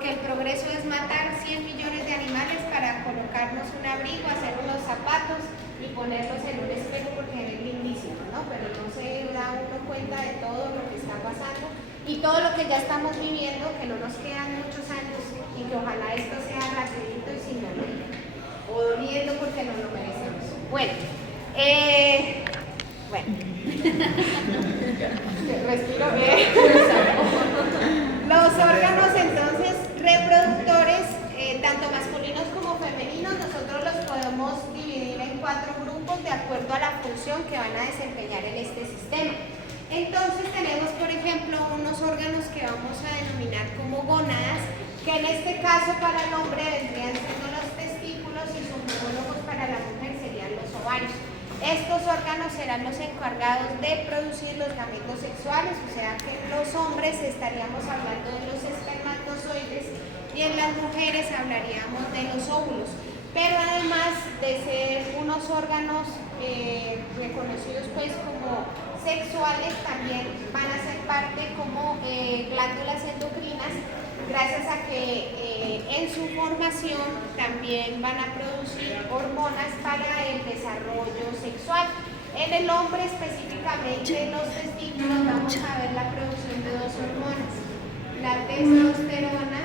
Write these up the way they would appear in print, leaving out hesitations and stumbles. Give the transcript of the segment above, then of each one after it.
porque el progreso es matar 100 millones de animales para colocarnos un abrigo, hacer unos zapatos y ponerlos en un espejo porque es lindísimo, ¿no? Pero no se da uno cuenta de todo lo que está pasando y todo lo que ya estamos viviendo, que no nos quedan muchos años y que ojalá esto sea rapidito y sin dolor, o doliendo porque no lo merecemos. Bueno, respiro bien. Los órganos entonces reproductores, tanto masculinos como femeninos, nosotros los podemos dividir en 4 grupos de acuerdo a la función que van a desempeñar en este sistema. Entonces tenemos, por ejemplo, unos órganos que vamos a denominar como gónadas, que en este caso para el hombre vendrían siendo los testículos y sus homólogos para la mujer serían los ovarios. Estos órganos serán los encargados de producir los gametos sexuales, o sea que en los hombres estaríamos hablando de los espermatozoides y en las mujeres hablaríamos de los óvulos. Pero además de ser unos órganos reconocidos pues como sexuales, también van a ser parte como glándulas endocrinas, gracias a que en su formación también van a producir hormonas para el desarrollo sexual. En el hombre específicamente en los testículos vamos a ver la producción de 2 hormonas, la testosterona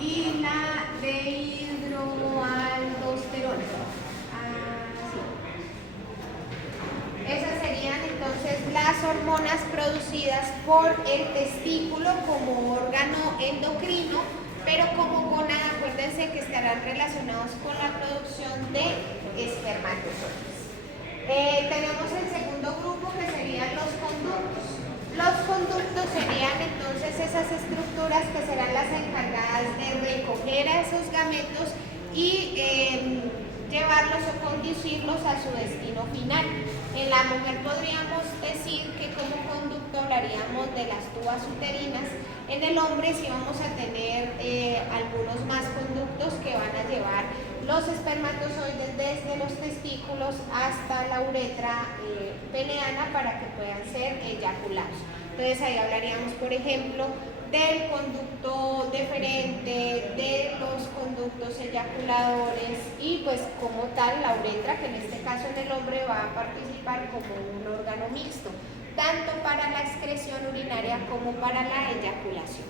y la dihidroaldosterona. Esas serían entonces las hormonas producidas por el testículo como órgano endocrino, pero como gónada, acuérdense que estarán relacionados con la producción de espermatozoides. Tenemos el segundo grupo que serían los conductos. Los conductos serían entonces esas estructuras que serán las encargadas de recoger a esos gametos y llevarlos o conducirlos a su destino final. En la mujer podríamos decir que como conducto hablaríamos de las tubas uterinas. En el hombre sí vamos a tener algunos más conductos que van a llevar los espermatozoides desde los testículos hasta la uretra peneana para que puedan ser eyaculados. Entonces ahí hablaríamos, por ejemplo, del conducto deferente, de los conductos eyaculadores y pues como tal la uretra, que en este caso en el hombre va a participar como un órgano mixto, tanto para la excreción urinaria como para la eyaculación.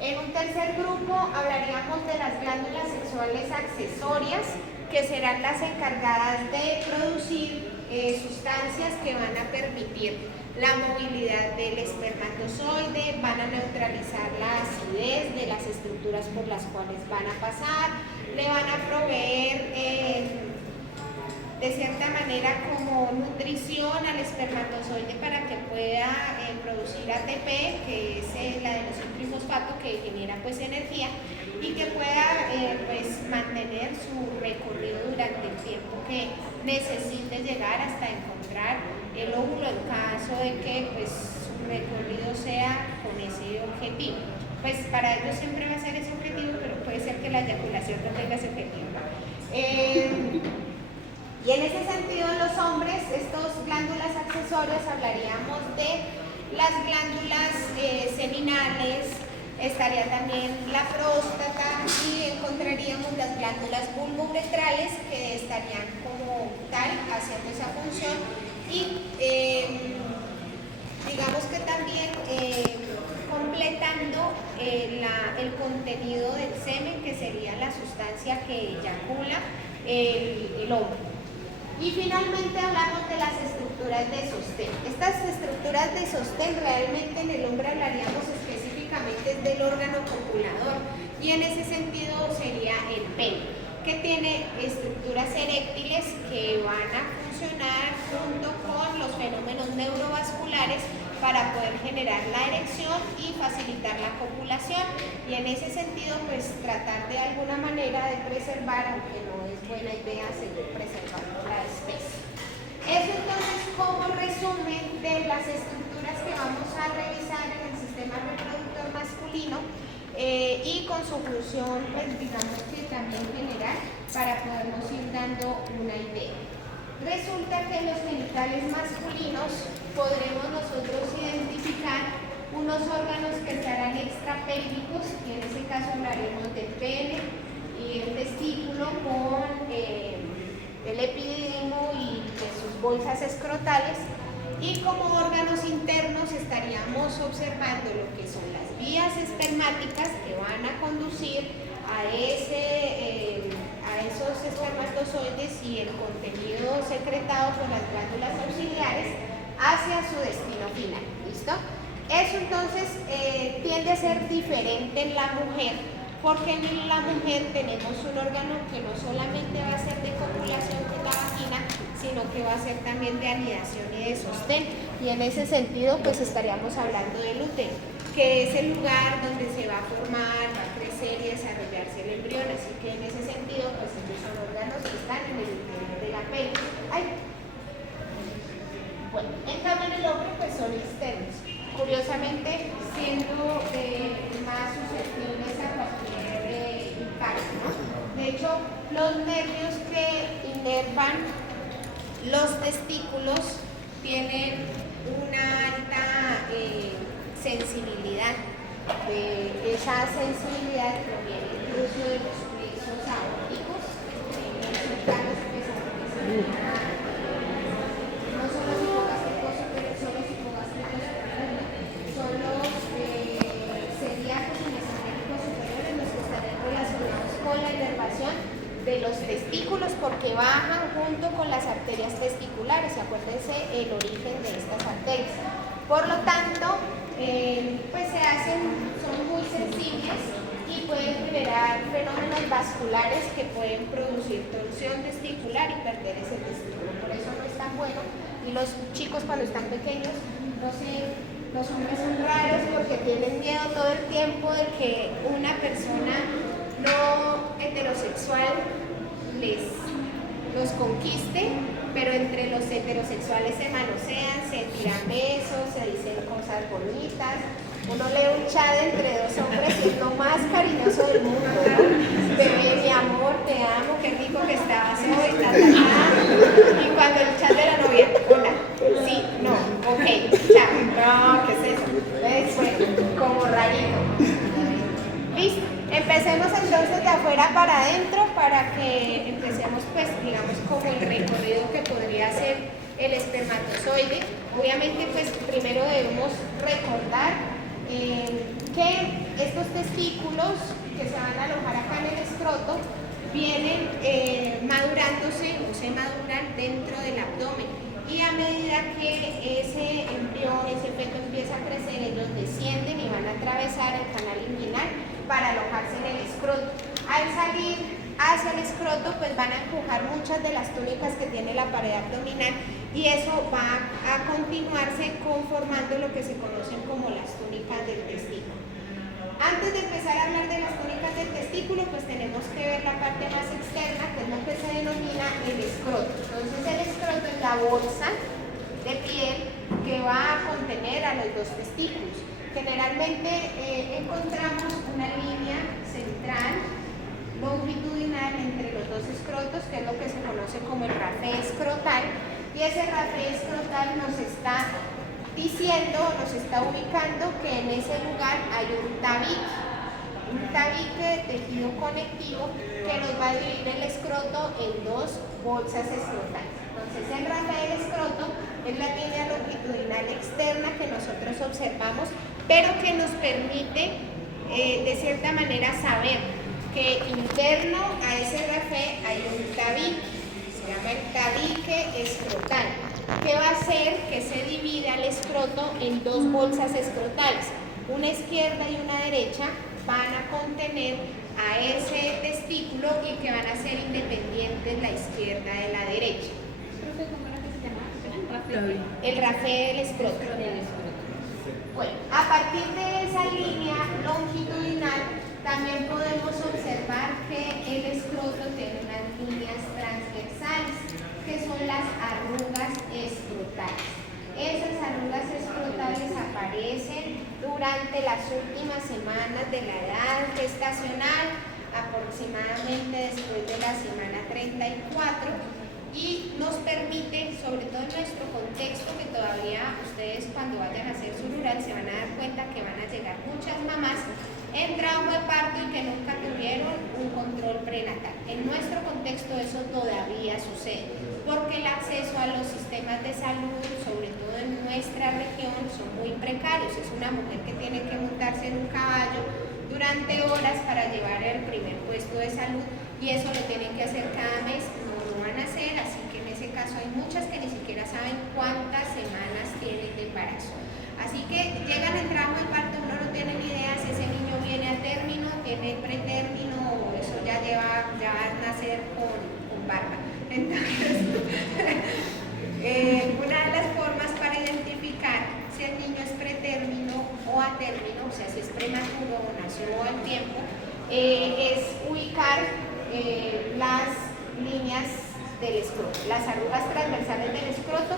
En un tercer grupo hablaríamos de las glándulas sexuales accesorias, que serán las encargadas de producir sustancias que van a permitir la movilidad del espermatozoide, van a neutralizar la acidez de las estructuras por las cuales van a pasar, le van a proveer de cierta manera como nutrición al espermatozoide para que pueda producir ATP, que es la adenosíntrifosfato que genera pues energía y que pueda pues mantener su recorrido durante el tiempo que necesite llegar hasta encontrar el óvulo en caso de que pues su recorrido sea con ese objetivo. Pues para ellos siempre va a ser ese objetivo, pero puede ser que la eyaculación no tenga ese objetivo. Y en ese sentido, en los hombres, estas glándulas accesorias, hablaríamos de las glándulas seminales, estaría también la próstata y encontraríamos las glándulas vulvouretrales que estarían como tal haciendo esa función y digamos que también completando el contenido del semen, que sería la sustancia que eyacula el hombre. Y finalmente hablamos de las estructuras de sostén. Estas estructuras de sostén realmente en el hombre hablaríamos específicamente del órgano copulador y en ese sentido sería el pene, que tiene estructuras eréctiles que van a funcionar junto con los fenómenos neurovasculares para poder generar la erección y facilitar la copulación y en ese sentido pues tratar de alguna manera de preservar, aunque no es buena idea seguir preservando la especie. Eso entonces como resumen de las estructuras que vamos a revisar en el sistema reproductor masculino y con su función pues digamos que también general para podernos ir dando una idea. Resulta que en los genitales masculinos podremos nosotros identificar unos órganos que estarán extrapélvicos, y en ese caso hablaremos del pene y el testículo con el epididimo y de sus bolsas escrotales. Y como órganos internos estaríamos observando lo que son las vías espermáticas que van a conducir a esos espermatozoides y el contenido secretado por las glándulas auxiliares hacia su destino final. ¿Listo? Eso entonces tiende a ser diferente en la mujer, porque en la mujer tenemos un órgano que no solamente va a ser de copulación con la vagina, sino que va a ser también de anidación y de sostén, y en ese sentido pues estaríamos hablando del útero, que es el lugar donde se va a formar, va a crecer y desarrollarse el embrión, así que en ese sentido pues estos son órganos que están en el interior de la pelvis. Bueno, en cambio en el hombre pues son externos, curiosamente siendo más susceptibles a cualquier impacto, ¿no? De hecho, los nervios que inervan los testículos tienen una alta sensibilidad. Esa sensibilidad proviene incluso de los plexos aórticos, no son los hipogástricos superiores, son los hipogástricos superiores, son los celíacos y mesentéricos superiores los que estarán relacionados con la inervación de los testículos, porque bajan junto con las arterias testiculares. Acuérdense el origen de estas arterias. Por lo tanto, pues son muy sensibles y pueden generar fenómenos vasculares que pueden producir torsión testicular y perder ese testículo. Por eso no es tan bueno. Y los chicos cuando están pequeños, no sé, los hombres son raros porque tienen miedo todo el tiempo de que una persona no heterosexual los conquiste, pero entre los heterosexuales se manosean, se tiran besos, se dicen cosas bonitas. Uno lee un chat entre dos hombres y es lo más cariñoso del mundo, ¿no? Bebé, mi amor, te amo, qué rico que estabas hoy, ta, ta, ta. Y cuando el chat de la novia, hola, sí, no, ok, chao, no, ¿qué es eso? Es bueno, como rarito. ¿Listo? Empecemos entonces de afuera para adentro para que empecemos, pues, digamos, como el recorrido que podría ser el espermatozoide. Obviamente, pues, primero debemos recordar que estos testículos que se van a alojar acá en el escroto vienen madurándose o se maduran dentro del abdomen, y a medida que ese embrión, ese feto empieza a crecer, ellos descienden y van a atravesar el canal inguinal para alojarse en el escroto. Al salir hacia el escroto, pues van a empujar muchas de las túnicas que tiene la pared abdominal, y eso va a continuarse conformando lo que se conocen como las túnicas del testículo. Antes de empezar a hablar de las túnicas del testículo, pues tenemos que ver la parte más externa, que es lo que se denomina el escroto. Entonces el escroto es la bolsa de piel que va a contener a los dos testículos. Generalmente encontramos una línea central longitudinal entre los dos escrotos, que es lo que se conoce como el rafé escrotal, y ese rafé escrotal nos está diciendo, nos está ubicando que en ese lugar hay un tabique de tejido conectivo que nos va a dividir el escroto en dos bolsas escrotales. Entonces el rafé del escroto es la línea longitudinal externa que nosotros observamos, pero que nos permite de cierta manera saber que interno a ese rafé hay un tabique, se llama el tabique escrotal, que va a hacer que se divida el escroto en dos bolsas escrotales, una izquierda y una derecha, van a contener a ese testículo y que van a ser independientes la izquierda de la derecha. ¿Cómo era que se llamaba? El rafé del escroto. Bueno, a partir de esa línea longitudinal también podemos observar que el escroto tiene unas líneas transversales, que son las arrugas escrotales. Esas arrugas escrotales aparecen durante las últimas semanas de la edad gestacional, aproximadamente después de la semana 34, y nos permite, sobre todo en nuestro contexto, que todavía ustedes cuando vayan a hacer su rural se van a dar cuenta que van a llegar muchas mamás en trabajo de parto y que nunca tuvieron un control prenatal. En nuestro contexto eso todavía sucede, porque el acceso a los sistemas de salud, sobre todo en nuestra región, son muy precarios. Es una mujer que tiene que montarse en un caballo durante horas para llevar el primer puesto de salud y eso lo tienen que hacer cada mes, no lo van a hacer, así que en ese caso hay muchas que ni siquiera saben cuántas semanas tienen de embarazo. Así que llegan en trabajo de parto, uno no tiene ni idea si ese niño viene a término, tiene pretérmino o eso ya va a nacer con barba. Entonces, una de las formas para identificar si el niño es pretérmino o a término, o sea, si es prematuro o nació al tiempo, es ubicar las líneas del escroto, las arrugas transversales del escroto,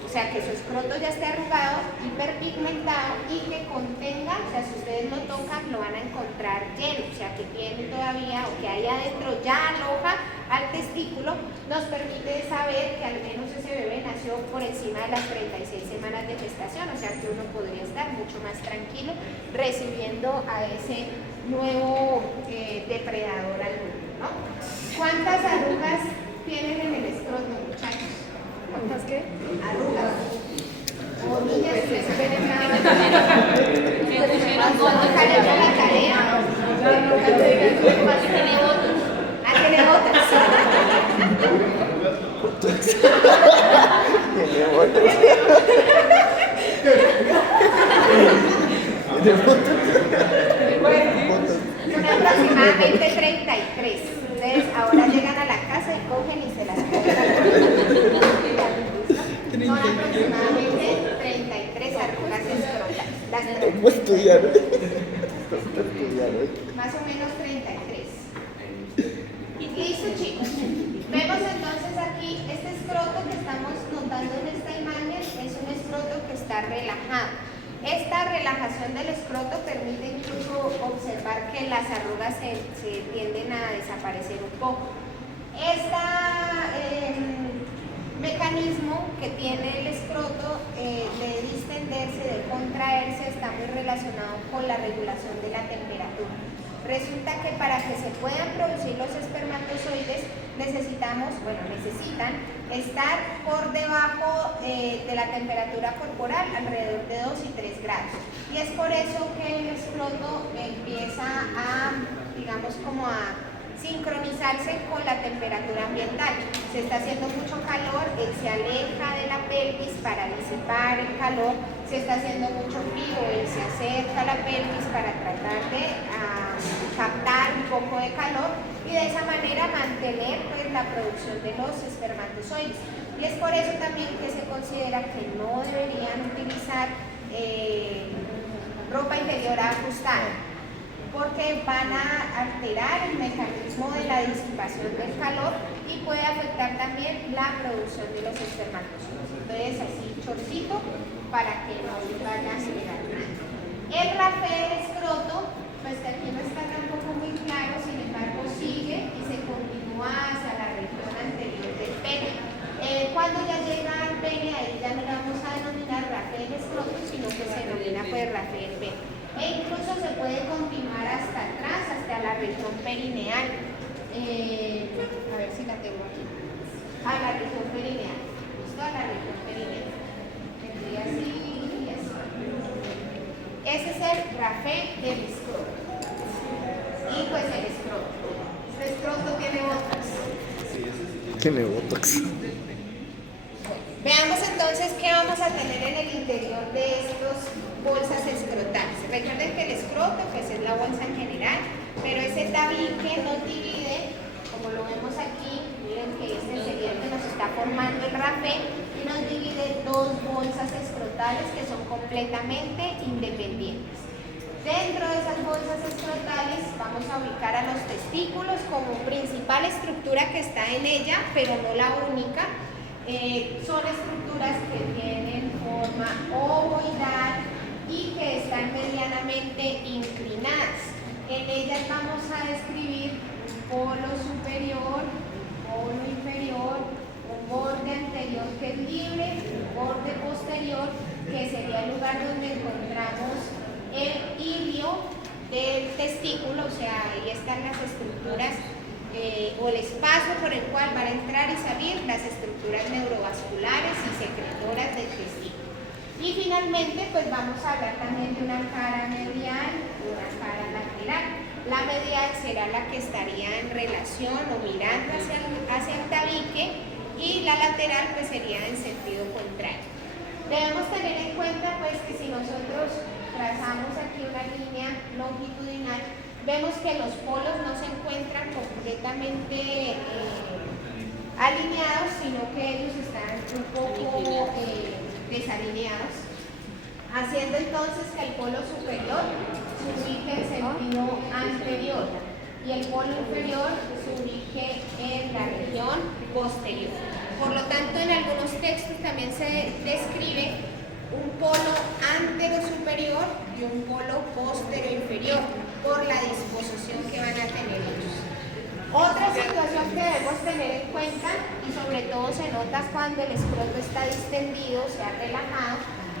o sea, que su escroto ya esté arrugado, hiperpigmentado y que contenga, o sea, si ustedes lo tocan, lo van a encontrar lleno, o sea, que tiene todavía, o que ahí adentro ya aloja al testículo, nos permite saber que al menos ese bebé nació por encima de las 36 semanas de gestación, o sea, que uno podría estar mucho más tranquilo recibiendo a ese nuevo depredador al mundo, ¿no? ¿Cuántas arrugas tienen en el escroto, muchachos? ¿Cuántas qué? Arrugas. O niñas que les esperen nada. Nunca le dio la tarea. Tiene botas. Ah, tiene botas. Tiene botas. Bueno, son aproximadamente 33. Entonces ahora llegan a la casa y cogen y se las ponen. Son aproximadamente 33 arrugas escrotales. ¿Cómo estudiar? Más o menos 33. Listo, chicos. Vemos entonces aquí este escroto que estamos notando en esta imagen es un escroto que está relajado. Esta relajación del escroto permite incluso observar que las arrugas se tienden a desaparecer un poco. Mecanismo que tiene el escroto de distenderse, de contraerse, está muy relacionado con la regulación de la temperatura. Resulta que para que se puedan producir los espermatozoides necesitan estar por debajo de la temperatura corporal, alrededor de 2 y 3 grados. Y es por eso que el escroto empieza a, digamos, como a sincronizarse con la temperatura ambiental. Se está haciendo mucho calor, él se aleja de la pelvis para disipar el calor. Se está haciendo mucho frío, él se acerca a la pelvis para tratar de captar un poco de calor y de esa manera mantener pues, la producción de los espermatozoides. Y es por eso también que se considera que no deberían utilizar ropa interior ajustada, porque van a alterar el mecanismo de la disipación del calor y puede afectar también la producción de los espermatozoides. Entonces así chorcito para que no se vaya a generar nada. El rafé del escroto, pues que aquí no está tampoco muy claro, sin embargo sigue y se continúa hacia la región anterior del pene. Cuando ya llega al pene, ahí ya no le vamos a denominar rafé del escroto, sino que se denomina pues rafé del pene. E incluso se puede continuar hasta atrás, hasta la región perineal. A ver si la tengo aquí. A la región perineal. Justo a la región perineal. Tendría así y así. Ese es el rafé del escroto. Y pues el escroto. Este escroto tiene botas. Tiene botox. Veamos entonces qué vamos a tener en el interior de estos bolsas escrotales. Recuerden que el escroto pues es la bolsa en general, pero ese tabique nos divide, como lo vemos aquí, miren que este sería el que nos está formando el rafé, y nos divide dos bolsas escrotales que son completamente independientes. Dentro de esas bolsas escrotales vamos a ubicar a los testículos como principal estructura que está en ella, pero no la única. Son estructuras que tienen forma ovoidal y que están medianamente inclinadas. En ellas vamos a describir un polo superior, un polo inferior, un o el espacio por el cual van a entrar y salir las estructuras neurovasculares y secretoras del testículo. Y finalmente, pues vamos a hablar también de una cara medial y una cara lateral. La medial será la que estaría en relación o mirando hacia el tabique, y la lateral pues sería en sentido contrario. Debemos tener en cuenta pues que si nosotros trazamos aquí una línea longitudinal, vemos que los polos no se encuentran completamente alineados, sino que ellos están un poco desalineados, haciendo entonces que el polo superior se ubique en sentido anterior y el polo inferior se ubique en la región posterior. Por lo tanto, en algunos textos también se describe un polo antero superior y un polo postero inferior por la disposición que van a tener ellos. Otra situación que debemos tener en cuenta, y sobre todo se nota cuando el escroto está distendido, se ha relajado,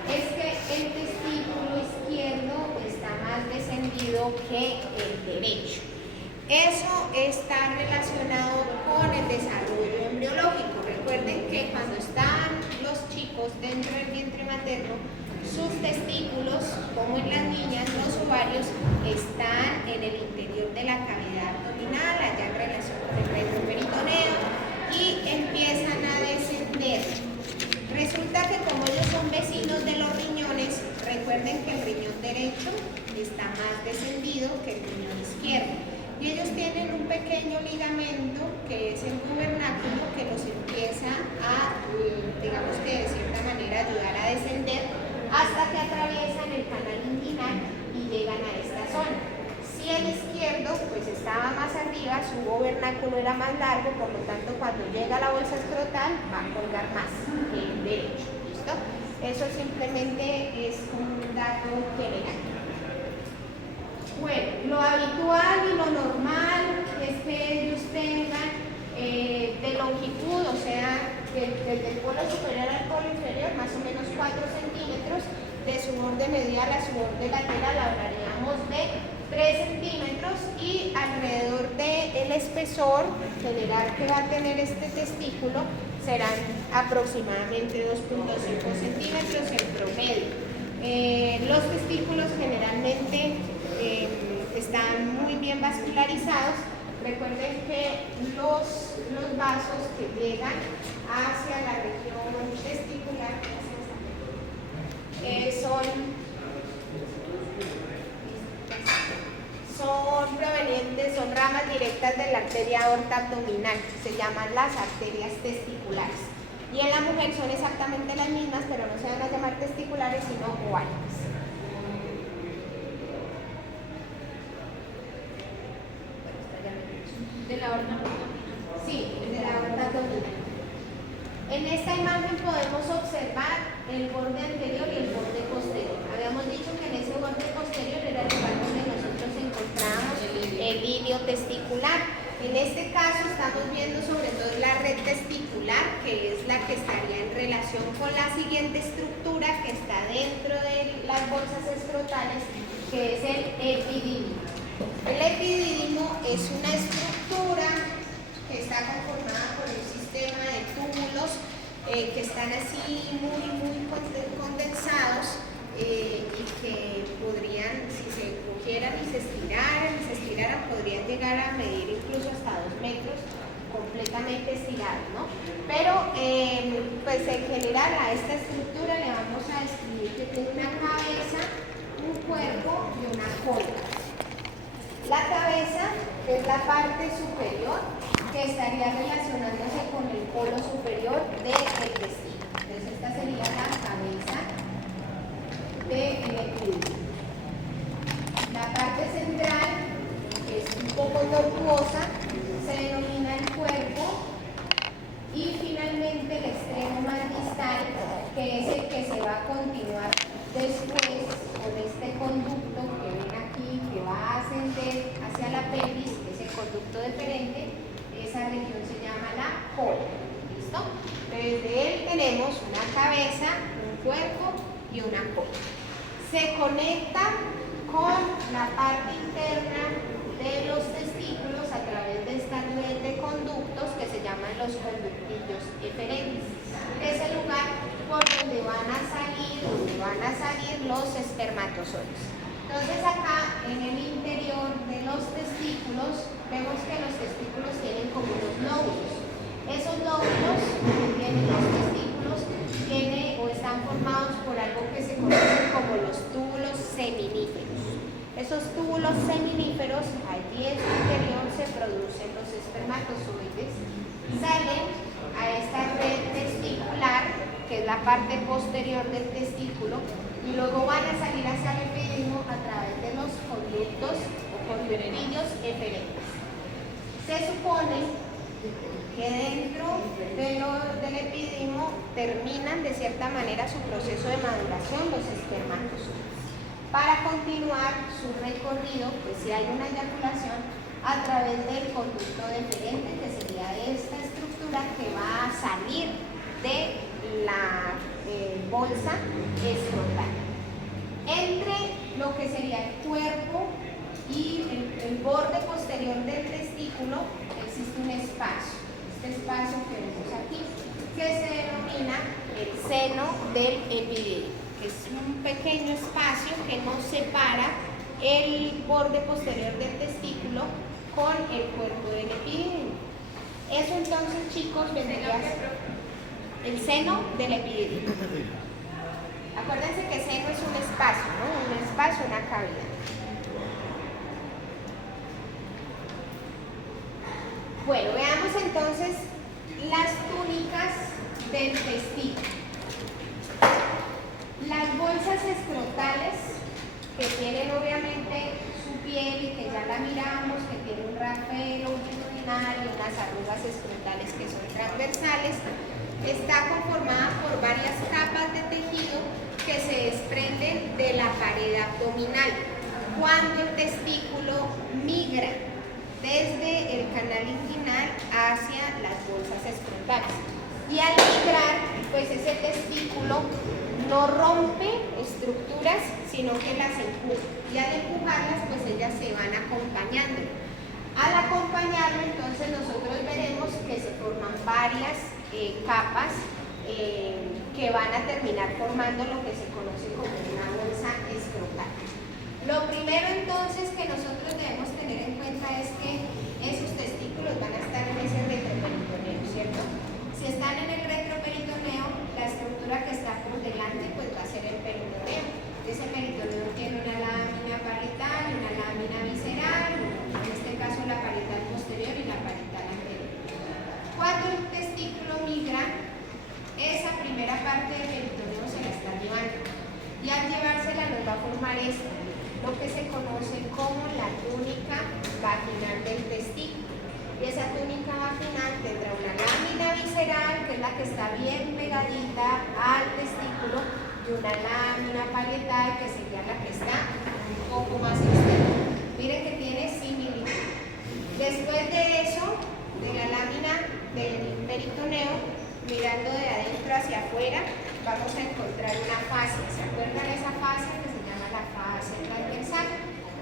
es que el testículo izquierdo está más descendido que el derecho. Eso está relacionado con el desarrollo embriológico. Recuerden que cuando están los chicos dentro del vientre materno, sus testículos, como en las niñas, los ovarios, están en el interior de la cavidad abdominal, allá en relación con el retroperitoneo, y empiezan a descender. Resulta que como ellos son vecinos de los riñones, recuerden que el riñón derecho está más descendido que el riñón izquierdo. Y ellos tienen un pequeño ligamento que es el gubernáculo que los empieza a, digamos que de cierta manera, ayudar a descender hasta que atraviesan el canal inguinal y llegan a esta zona. Si el izquierdo pues estaba más arriba, su gubernáculo era más largo, por lo tanto cuando llega a la bolsa escrotal va a colgar más que el derecho. ¿Listo? Eso simplemente es un dato general. Bueno, lo habitual y lo normal es que ellos tengan de longitud, o sea, desde el polo superior al polo inferior, más o menos 4 centímetros, de su borde medial a su borde lateral hablaríamos de 3 centímetros, y alrededor del espesor general que va a tener este testículo serán aproximadamente 2.5 centímetros en promedio. Los testículos generalmente están muy bien vascularizados. Recuerden que los vasos que llegan hacia la región testicular son provenientes, son ramas directas de la arteria aorta abdominal, se llaman las arterias testiculares. Y en la mujer son exactamente las mismas, pero no se van a llamar testiculares, sino ováricas. De la aorta. Sí, de la aorta abdominal. En esta imagen podemos observar el borde anterior y el borde posterior. Habíamos dicho que en ese borde posterior era el lugar donde nosotros encontrábamos el ilio testicular. En este caso estamos viendo sobre todo la red testicular, que es la que estaría en relación con la siguiente estructura que está dentro de las bolsas escrotales, que es el epidídimo. El epidídimo es una estructura que está conformada por un sistema de túbulos que están así muy condensados y que podrían, si se cogieran y se estiraran, podrían llegar a medir incluso hasta 2 metros completamente estirados, ¿no? Pero pues en general a esta estructura le vamos a describir que tiene una cabeza, un cuerpo y una cola. La cabeza es la parte superior que estaría relacionándose con el polo superior del intestino. Entonces esta sería la cabeza del epidídimo. La parte central, que es un poco tortuosa, se denomina el cuerpo, y finalmente el extremo más distal, que es el que se va a continuar después con este conducto que ven aquí, que va a ascender hacia la pelvis, que es el conducto deferente. Esa región se llama la cola. ¿Listo? Desde él tenemos una cabeza, un cuerpo y una cola. Se conecta con la parte interna de los testículos a través de esta red espermatozoides. Entonces acá en el interior de los testículos vemos que los testículos tienen como unos lóbulos. Esos lóbulos que tienen los testículos tienen o están formados por algo que se conoce como los túbulos seminíferos. Esos túbulos seminíferos, allí en su interior se producen los espermatozoides, salen a esta red testicular, que es la parte posterior del testículo, y luego van a salir hacia el epidismo a través de los conductos o conductillos eferentes. Se supone que dentro del epidismo terminan de cierta manera su proceso de maduración los espermatozoides, para continuar su recorrido, pues si hay una eyaculación, a través del conducto deferente, que sería esta estructura que va a salir de la bolsa escrotal. Entre lo que sería el cuerpo y el borde posterior del testículo existe un espacio, este espacio que vemos aquí, que se denomina el seno del epididio. Es un pequeño espacio que nos separa el borde posterior del testículo con el cuerpo del epididio. Eso entonces, chicos, vendría a ser el seno del epididio. Acuérdense que seno es un espacio, ¿no? Un espacio, una cavidad. Bueno, veamos entonces las túnicas del testículo. Las bolsas escrotales, que tienen obviamente su piel y que ya la miramos, que tiene un rapé longitudinal y unas arrugas escrotales que son transversales, está conformada por varias capas de tejido que se desprenden de la pared abdominal cuando el testículo migra desde el canal inguinal hacia las bolsas escrotales. Y al migrar, pues ese testículo no rompe estructuras, sino que las empuja. Y al empujarlas, pues ellas se van acompañando. Al acompañarlo, entonces nosotros veremos que se forman varias capas que van a terminar formando lo que se conoce como una bolsa escrotal. Lo primero entonces que nosotros debemos tener en cuenta es que esos testículos van a estar en ese retroperitoneo, ¿cierto? Si están en el retroperitoneo, la estructura que está por delante pues va a ser el peritoneo. Ese peritoneo tiene una lámina parietal y una lámina visceral, en este caso la parietal posterior y la parietal anterior. Cuando el testículo migra, esa primera parte del peritoneo se la está llevando y al llevársela nos va a formar esto, lo que se conoce como la túnica vaginal del testículo. Y esa túnica vaginal tendrá una lámina visceral, que es la que está bien pegadita al testículo, y una lámina parietal, que sería la que está un poco más externa. Miren que tiene similitud. Después de eso, de la lámina del peritoneo, mirando de adentro hacia afuera, vamos a encontrar una fascia. ¿Se acuerdan de esa fascia que se llama la fascia transversal?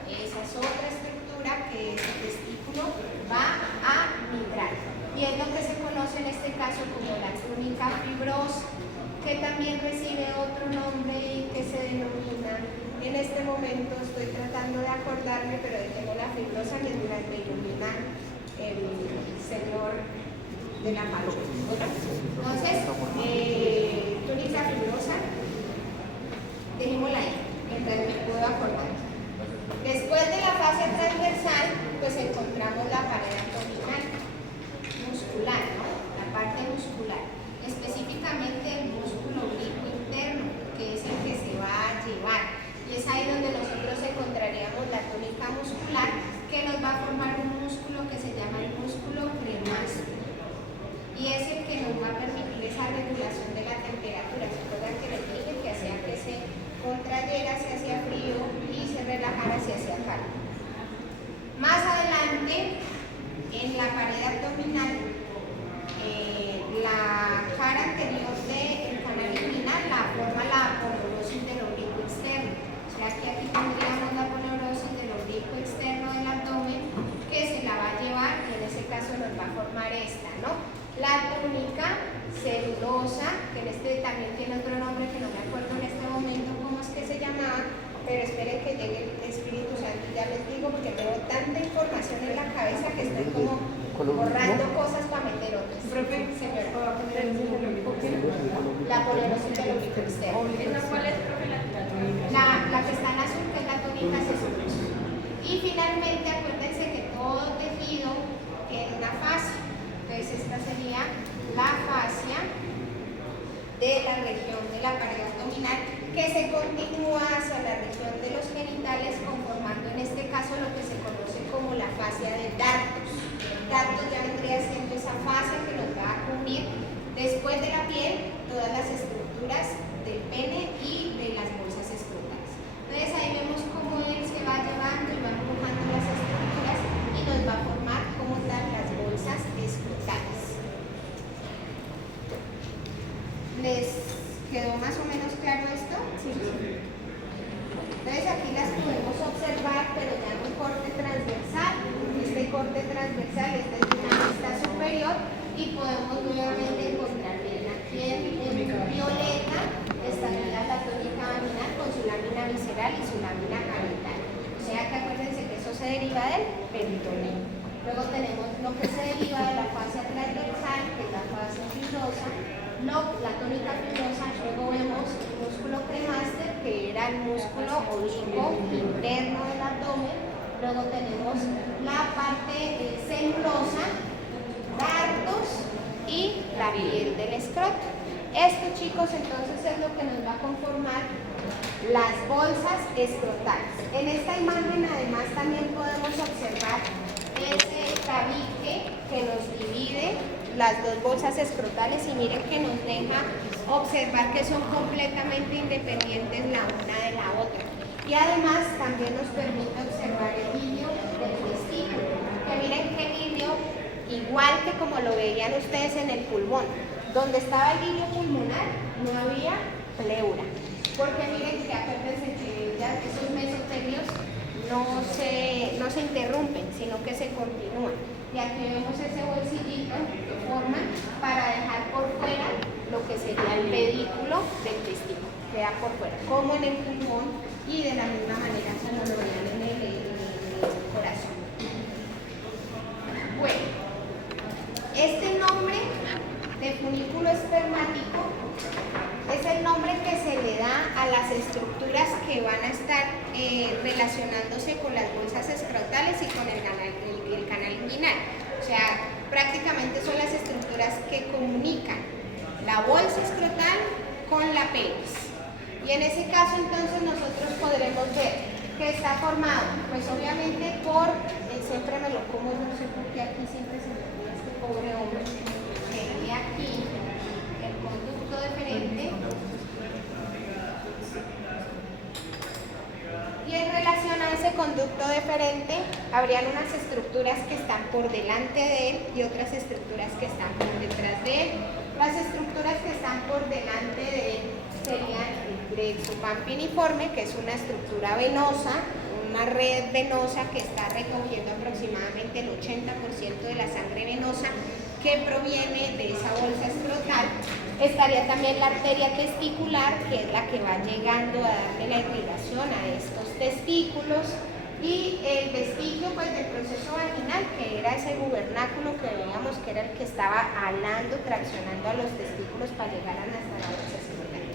Esa es otra estructura que ese testículo va a migrar. Y es lo que se conoce en este caso como la túnica fibrosa, que también recibe otro nombre y que se denomina, en este momento estoy tratando de acordarme, pero tengo la fibrosa que la denomina el señor de la mano. Entonces, túnica fibrosa, dejémosla ahí, mientras me puedo acordar. Después de la fascia transversal, pues encontramos la pared abdominal muscular, ¿no? La parte muscular, específicamente el músculo oblicuo interno, que es el que se va a llevar. Y es ahí donde nosotros encontraríamos la túnica muscular, que nos va a formar un músculo que se llama el músculo cremástico. Y es el que nos va a permitir esa regulación de la temperatura. ¿Se acuerdan que les dije que hacía que se contrayera si hacía frío y se relajara si hacía calor? Más adelante, en la pared abdominal, la cara anterior del canal inguinal la forma la aponeurosis del oblicuo externo. O sea que aquí tendríamos la aponeurosis del oblicuo externo del abdomen, que se la va a llevar y en ese caso nos va a formar esta, ¿no? La túnica celulosa, que en este también tiene otro nombre que no me acuerdo en este momento cómo es que se llamaba, pero esperen que llegue el Espíritu Santo, ya les digo, porque tengo tanta información en la cabeza que estoy como borrando cosas para meter otras. Señora. La polerosis del oblicuo externo. ¿Cuál es, profe, La que está en azul, que es la tónica sesosa. Y finalmente, acuérdense que todo tejido tiene una fascia. Entonces, esta sería la fascia de la región de la pared abdominal, que se continúa hacia la región de los genitales, conformando en este caso lo que se conoce como la fascia de Dartos. Dartos ya vendría siendo esa fascia que nos va a cubrir después de la piel todas las estructuras del pene y de las bolsas escrotales. Entonces ahí vemos cómo él se va llevando y va empujando las estructuras y nos va a formar como tal las bolsas escrotales. ¿Les quedó más o menos claro esto? Sí. Entonces aquí las podemos observar, pero ya en un corte transversal. Este corte transversal es desde una vista superior y podemos nuevamente encontrar bien aquí en violeta estaría la tónica vaginal con su lámina visceral y su lámina genital. O sea que acuérdense que eso se deriva del peritoneo. Luego tenemos lo que se deriva de la fascia transversal, que es la fascia fibrosa, la tónica fibrosa. Luego vemos el músculo cremaster, que era el músculo oblicuo interno del abdomen. Luego tenemos la parte celulosa, dartos y la piel del escroto. Esto, chicos, entonces es lo que nos va a conformar las bolsas escrotales. En esta imagen además también podemos observar ese tabique que nos divide las dos bolsas escrotales y miren que nos deja observar que son completamente independientes la una de la otra. Y además también nos permite observar el lirio del testículo, que miren que el lirio, igual que como lo veían ustedes en el pulmón, donde estaba el lirio pulmonar no había pleura, porque miren que acuérdense que ya esos mesotelios no se interrumpen, sino que se continúan. Y aquí vemos ese bolsillito que forman para dejar por fuera lo que sería el pedículo del testículo, queda por fuera, como en el pulmón y de la misma manera como lo veían en el corazón. Bueno, este nombre de funículo espermático es el nombre que se le da a las estructuras que van a estar relacionándose con las bolsas escrotales y con el canal inguinal. O sea, prácticamente son las estructuras que comunican la bolsa escrotal con la pelvis. Y en ese caso entonces nosotros podremos ver que está formado, pues obviamente por, siempre me lo como, no sé por qué aquí siempre se me olvida este pobre hombre, que aquí el conducto deferente. Y en relación a ese conducto deferente, habrían unas estructuras que están por delante de él y otras estructuras que están por detrás de él. Las estructuras que están por delante de él serían el exopampiniforme, que es una estructura venosa, una red venosa que está recogiendo aproximadamente el 80% de la sangre venosa que proviene de esa bolsa escrotal. Estaría también la arteria testicular, que es la que va llegando a darle la irrigación a estos testículos, y el vestigio pues del proceso vaginal, que era ese gubernáculo que veíamos que era el que estaba alando, traccionando a los testículos para llegar hasta la bolsa escrotal.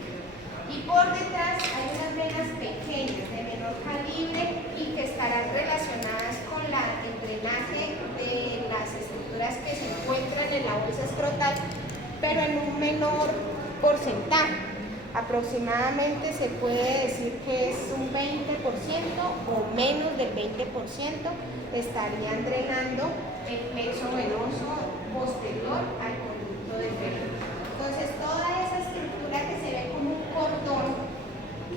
Y por detrás hay unas venas pequeñas de menor calibre y que estarán relacionadas con el drenaje de las estructuras que se encuentran en la bolsa escrotal, pero en un menor porcentaje. Aproximadamente se puede decir que es un 20% o menos del 20% estarían drenando el plexo venoso posterior al conducto deferente. Entonces toda esa estructura que se ve como un cordón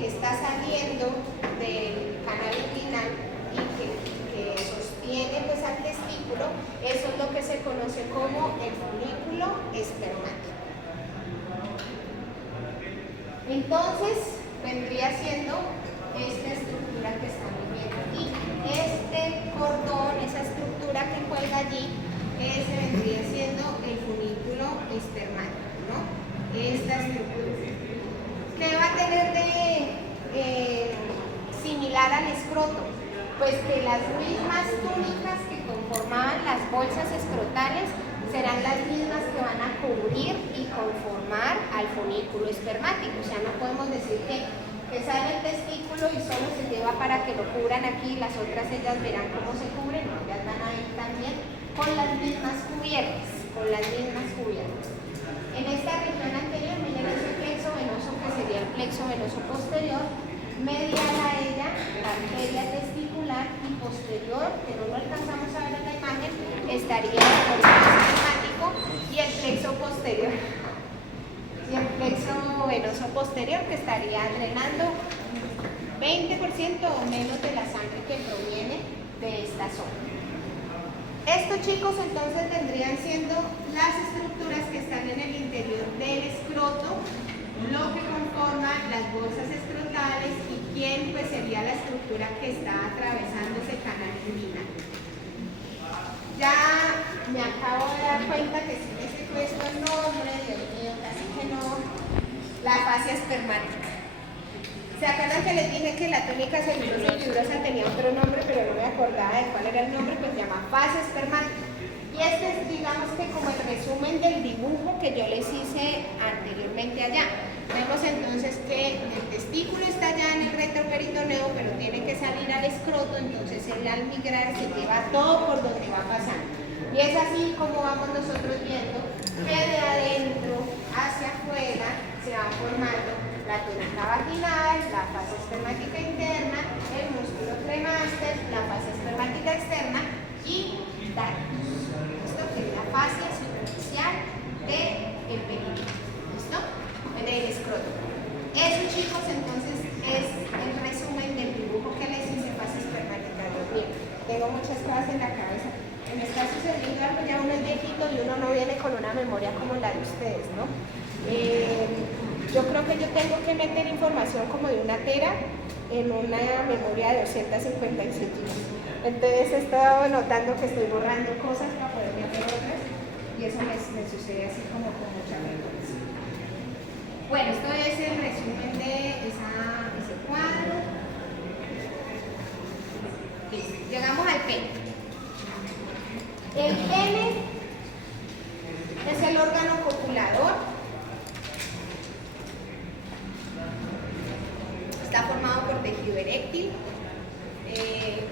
que está saliendo del canal inguinal y que sostiene pues al testículo, eso es lo que se conoce como el funículo espermático. Entonces vendría siendo esta estructura que estamos viendo aquí. Este cordón, esa estructura que cuelga allí, ese vendría siendo el funículo espermático, ¿no? Esta estructura. ¿Qué va a tener de Pues que las mismas túnicas que conformaban las bolsas escrotales serán las mismas que van a cubrir y conformar al fonículo espermático. O sea, no podemos decir que sale el testículo y solo se lleva para que lo cubran aquí, las otras ellas verán cómo se cubren, ellas van a ir también con las mismas cubiertas, En esta región anterior, miren ese plexo venoso que sería el plexo venoso posterior, medial a ella, la arteria testicular, y posterior, que no lo alcanzamos a ver en la imagen, estaría el fonículo espermático y el plexo posterior. Y el plexo venoso posterior, que estaría drenando 20% o menos de la sangre que proviene de esta zona. Estos chicos entonces vendrían siendo las estructuras que están en el interior del escroto, lo que conforma las bolsas escrotales y quién pues sería la estructura que está atravesando ese canal inguinal. Ya me acabo de dar cuenta que si me secuestro el nombre, Dios mío, casi que no, la fascia espermática. ¿Se acuerdan que les dije que la túnica celulosa y fibrosa tenía otro nombre, pero no me acordaba de cuál era el nombre? Pues se llama fascia espermática. Y este es, digamos que como el resumen del dibujo que yo les hice anteriormente allá. Vemos entonces que el testículo está allá en el retroperitoneo, pero tiene que salir al escroto, entonces él al migrar se lleva todo por donde va pasando. Y es así como vamos nosotros viendo que de adentro hacia afuera se va formando la túnica vaginal, la fascia espermática interna, el músculo cremaster, la fascia espermática externa y dardos. Esto que es la fascia superficial del perineo. ¿Listo? Del escroto. Eso, chicos, entonces es el resumen del dibujo que les hice, fascia espermática. Dios mío, tengo muchas cosas en la cabeza. Me está sucediendo algo, ya uno es viejito y uno no viene con una memoria como la de ustedes, ¿no? Yo creo que yo tengo que meter información como de una tera en una memoria de 256 GB. Entonces he estado notando que estoy borrando cosas para poder meter otras y eso me sucede así como con mucha frecuencia. Bueno, esto es el resumen de ese cuadro. Listo, llegamos al pene. El pene es el órgano copulador. Está formado por tejido eréctil,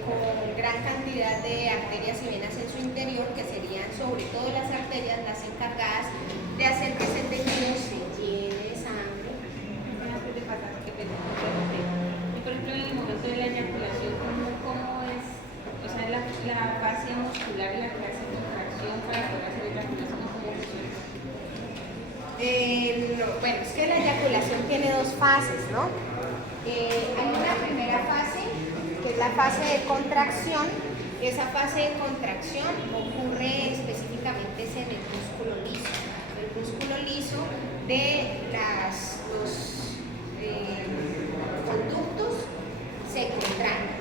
con gran cantidad de arterias y venas en su interior, que serían sobre todo las arterias las encargadas de hacer que ese tejido se llene de sangre. Y por ejemplo, en el momento de la eyaculación, ¿cómo es? O sea, la fascia muscular la que hace contracción para poder hacer eyaculación, ¿cómo funciona? Bueno, es que la eyaculación tiene dos fases, ¿no? Hay una primera fase, que es la fase de contracción. Esa fase de contracción ocurre específicamente en el músculo liso. El músculo liso de los conductos se contrae.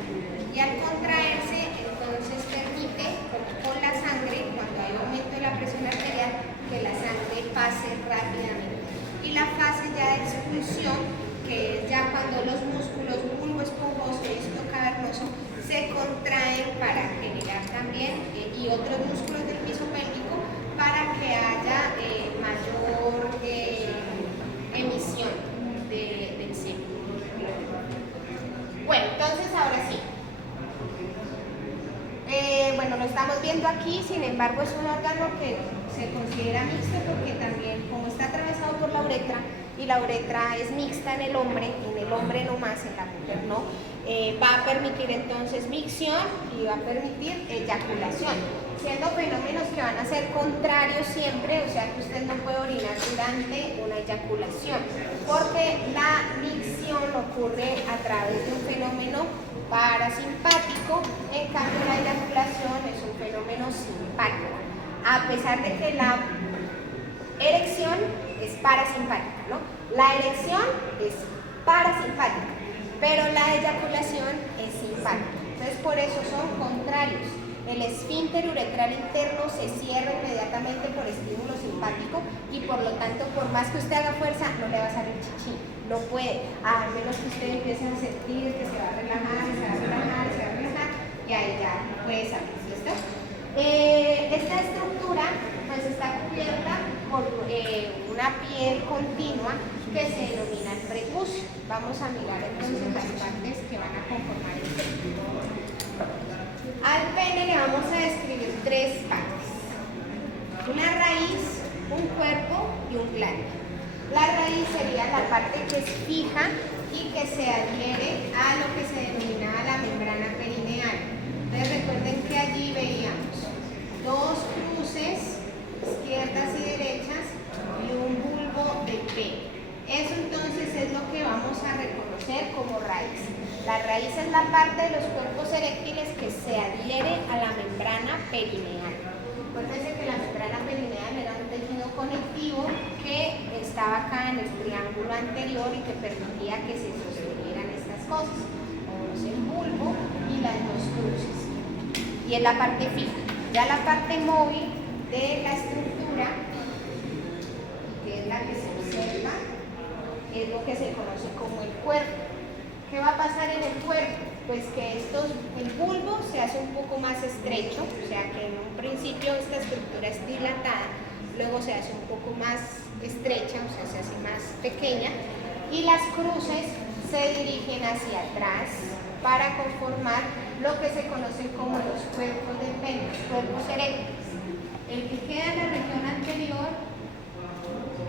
Y al contraerse, entonces permite, con la sangre, cuando hay aumento de la presión arterial, que la sangre pase rápidamente. Y la fase ya de expulsión, que es ya cuando los músculos bulbo esponjoso y histocavernoso se contraen para generar también y otros músculos del piso pélvico para que haya mayor emisión del semen. Bueno, entonces ahora sí. Bueno, lo estamos viendo aquí, sin embargo es un órgano que se considera mixto porque también, como está atravesado por la uretra, y la uretra es mixta en el hombre no más, en la mujer no, va a permitir entonces micción y va a permitir eyaculación, siendo fenómenos que van a ser contrarios siempre, o sea que usted no puede orinar durante una eyaculación, porque la micción ocurre a través de un fenómeno parasimpático, en cambio la eyaculación es un fenómeno simpático, a pesar de que la erección es parasimpática, ¿no? La erección es parasimpática, pero la eyaculación es simpática. Entonces, por eso son contrarios. El esfínter uretral interno se cierra inmediatamente por estímulo simpático y por lo tanto, por más que usted haga fuerza, no le va a salir chichi. No puede, a menos que usted empiece a sentir que se va a relajar, se va a relajar, se va a relajar. y ahí ya puedes abrir, ¿listo? Esta estructura pues está cubierta por una piel continua que se denomina el prepucio. Vamos a mirar entonces las partes que van a conformar el pene. Al pene le vamos a describir tres partes: una raíz, un cuerpo y un glande. La raíz sería la parte que es fija y que se adhiere a lo que se denominaba la membrana perineal. Entonces recuerden que allí veíamos dos cruces, izquierdas y derechas, y un bulbo de pene. Eso entonces es lo que vamos a reconocer como raíz. La raíz es la parte de los cuerpos eréctiles que se adhiere a la membrana perineal. Acuérdense que la membrana perineal era un tejido conectivo que estaba acá en el triángulo anterior y que permitía que se sostuvieran estas cosas, como es el bulbo y las dos cruces. Y es la parte fija. Ya la parte móvil de la estructura, que es la que se observa, es lo que se conoce como el cuerpo. ¿Qué va a pasar en el cuerpo? Pues que el bulbo se hace un poco más estrecho, o sea que en un principio esta estructura es dilatada, luego se hace un poco más estrecha, o sea se hace más pequeña, y las cruces se dirigen hacia atrás para conformar lo que se conocen como los cuerpos del pene, los cuerpos eréctiles. El que queda en la región anterior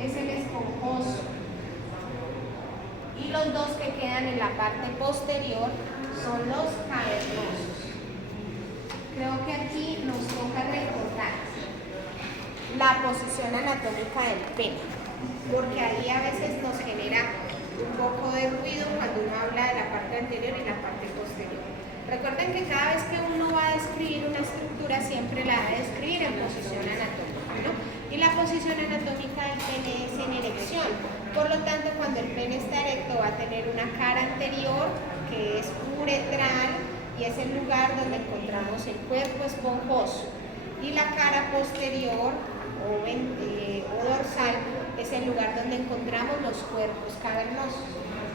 es el esponjoso, y los dos que quedan en la parte posterior son los cavernosos. Creo que aquí nos toca recordar la posición anatómica del pene, porque ahí a veces nos genera un poco de ruido cuando uno habla de la parte anterior y la parte posterior. Recuerden que cada vez que uno va a describir una estructura siempre la va a describir en posición anatómica, ¿no? Y la posición anatómica del pene es en erección. Por lo tanto, cuando el pene está erecto va a tener una cara anterior que es uretral y es el lugar donde encontramos el cuerpo esponjoso, y la cara posterior o dorsal es el lugar donde encontramos los cuerpos cavernosos.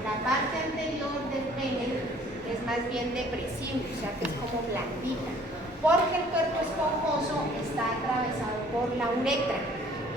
La parte anterior del pene es más bien depresivo, o sea que es como blandita, porque el cuerpo esponjoso está atravesado por la uretra.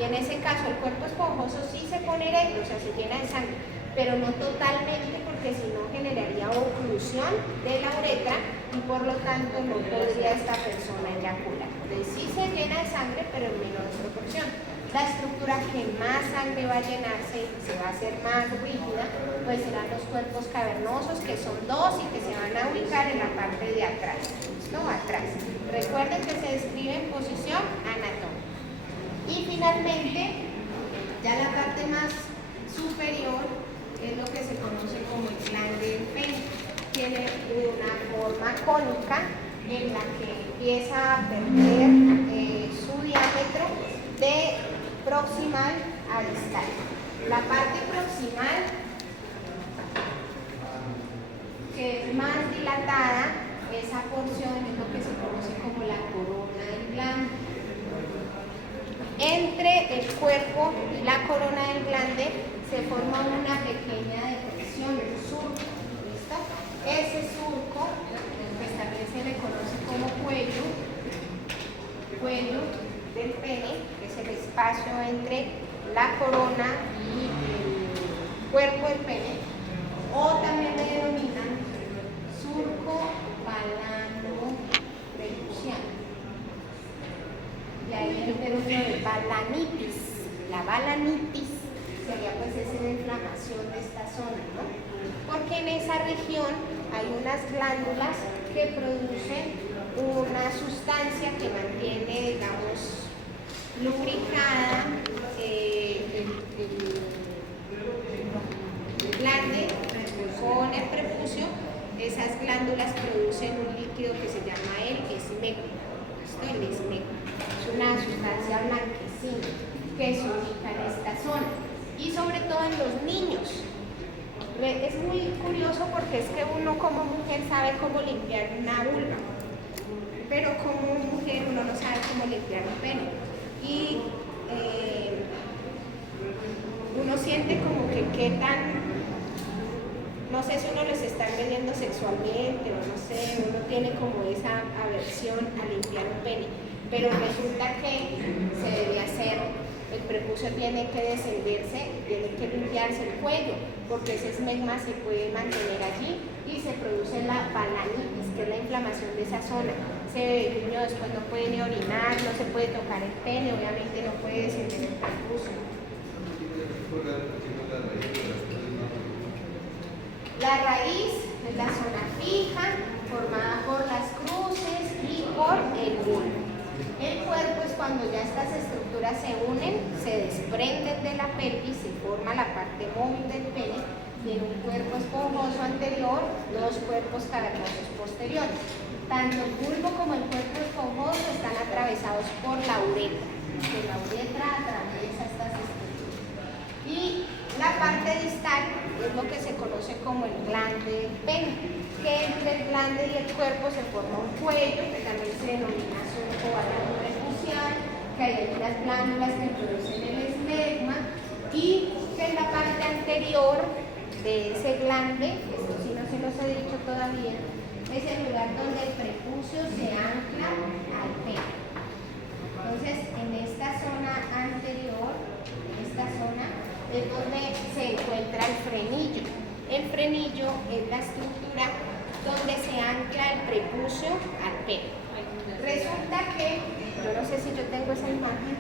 Y en ese caso el cuerpo esponjoso sí se pone erecto, o sea, se llena de sangre, pero no totalmente, porque si no generaría oclusión de la uretra y por lo tanto no podría esta persona eyacular. Entonces sí se llena de sangre, pero en menor proporción. La estructura que más sangre va a llenarse y se va a hacer más rígida, pues serán los cuerpos cavernosos, que son dos y que se van a ubicar en la parte de atrás, ¿no? Atrás. Recuerden que se describe en posición anatómica. Y finalmente, ya la parte más superior es lo que se conoce como el glande del pene. Tiene una forma cónica en la que empieza a perder su diámetro de proximal a distal. La parte proximal, que es más dilatada, esa porción es lo que se conoce como la corona del glande. Entre el cuerpo y la corona del glande se forma una pequeña depresión, un surco, ¿listo? Ese surco, pues también se le conoce como cuello del pene, que es el espacio entre la corona y el cuerpo del pene, o también le denominan surco balano prepuciano. Y ahí el término de balanitis. La balanitis sería pues esa inflamación de esta zona, ¿no? Porque en esa región hay unas glándulas que producen una sustancia que mantiene, digamos, lubricada el glande con el prepucio. Esas glándulas producen un líquido que se llama el esmeco. ¿Listo? El esmeco es una sustancia blanquecina que se ubica en esta zona, y sobre todo en los niños. Es muy curioso porque es que uno como mujer sabe cómo limpiar una vulva, pero como mujer uno no sabe cómo limpiar un pene. Y uno siente como que qué tan, no no sé si uno los está agrediendo sexualmente o no sé, uno tiene como esa aversión a limpiar un pene, pero resulta que se debe hacer, el prepucio tiene que descenderse, tiene que limpiarse el cuello, porque ese esmegma se puede mantener allí y se produce la balanitis, que es la inflamación de esa zona. El niño después no puede ni orinar, no se puede tocar el pene, obviamente no puede descender el prepucio. La raíz es la zona fija, formada por las cruces y por el bulbo. El cuerpo es cuando ya estas estructuras se unen, se desprenden de la pelvis, se forma la parte móvil del pene, tiene un cuerpo esponjoso anterior, dos cuerpos cavernosos posteriores. Tanto el bulbo como el cuerpo esponjoso están atravesados por la uretra, que la uretra atraviesa estas estructuras. Y la parte distal es lo que se conoce como el glande del pene, que entre el glande y el cuerpo se forma un cuello, que también se denomina surco varano prepucial, que hay unas glándulas que producen el esmegma, y que en la parte anterior de ese glande, esto sí no se los he dicho todavía, es el lugar donde el prepucio se ancla al pene. Entonces, en esta zona anterior, en esta zona, es donde se encuentra el frenillo. El frenillo es la estructura donde se ancla el prepucio al pene. Resulta que, yo no sé si yo tengo esa imagen,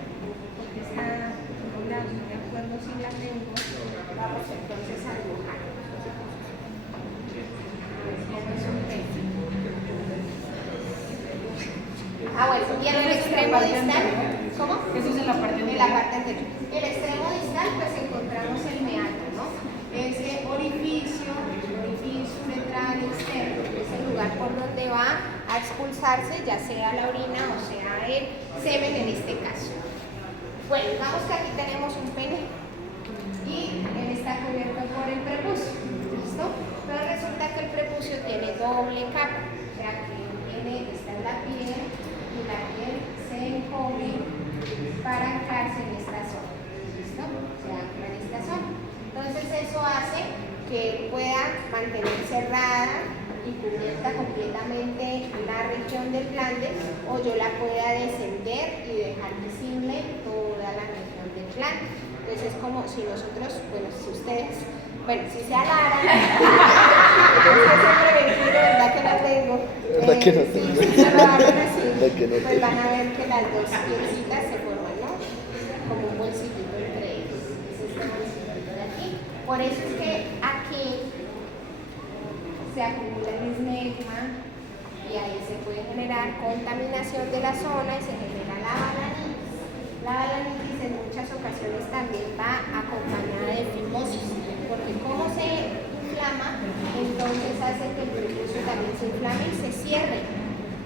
porque está, no me acuerdo si la tengo, vamos entonces a dibujar. Bueno, y en el extremo distal, ¿cómo? Eso es en la parte anterior. En la parte anterior. El extremo distal, pues encontramos el meato, ¿no? Ese orificio uretral externo, es el lugar por donde va a expulsarse, ya sea la orina o sea el semen en este caso. Bueno, vamos que aquí tenemos un pene y él está cubierto por el prepucio, ¿listo? Pero resulta que el prepucio tiene doble capa, o sea que está en la piel y la piel se encoge para anclarse en esta zona, ¿listo? Se ancla en esta zona. Entonces eso hace que pueda mantener cerrada y cubierta completamente la región del glande, o yo la pueda descender y dejar visible toda la región del glande. Entonces es como si nosotros, bueno, si ustedes, bueno, si se alaran, ¿verdad que no tengo? ¿Verdad que no tengo? Si se alaran así, ¿Verdad que no pues tengo? van a ver que las dos piecitas se forman, ¿no? Como un bolsillito entre ellos. Es este bolsillito de aquí. Por eso es que aquí se acumula el esmegma y ahí se puede generar contaminación de la zona y se genera la balanitis. La balanitis en muchas ocasiones también va acompañada de fimosis, porque como se inflama, entonces hace que el prepucio también se inflame y se cierre.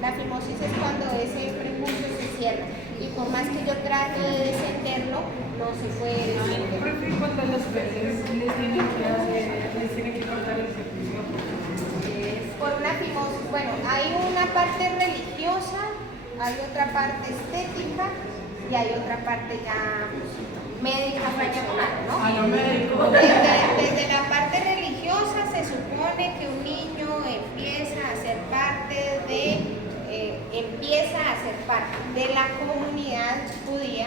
La fimosis es cuando ese prepucio se cierra y por más que yo trate de descenderlo, no se puede descender. ¿Por qué cuando los bebés les tienen que hacer, les tienen que cortar el prepucio? Por una fimosis, bueno, hay una parte religiosa, hay otra parte estética y hay otra parte ya médica personal, ¿no? A lo médico. Desde la parte religiosa se supone que un niño empieza a ser parte de la comunidad judía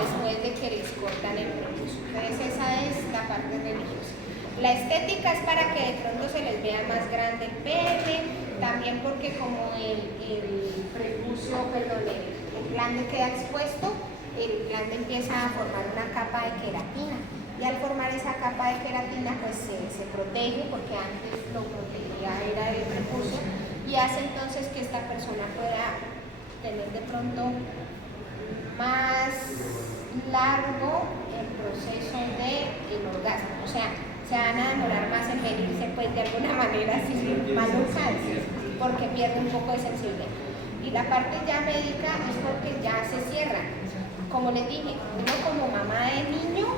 después de que les cortan el prepucio. Entonces esa es la parte religiosa. La estética es para que de pronto se les vea más grande el pene, también porque como el glande queda expuesto, el glande empieza a formar una capa de queratina y al formar esa capa de queratina pues se protege, porque antes lo protegía era el prepucio, y hace entonces que esta persona pueda tener de pronto más largo el proceso del orgasmo, o sea, se van a demorar más en venirse pues de alguna manera así maluca, porque pierde un poco de sensibilidad. Y la parte ya médica es porque ya se cierra. Como les dije, uno como mamá de niño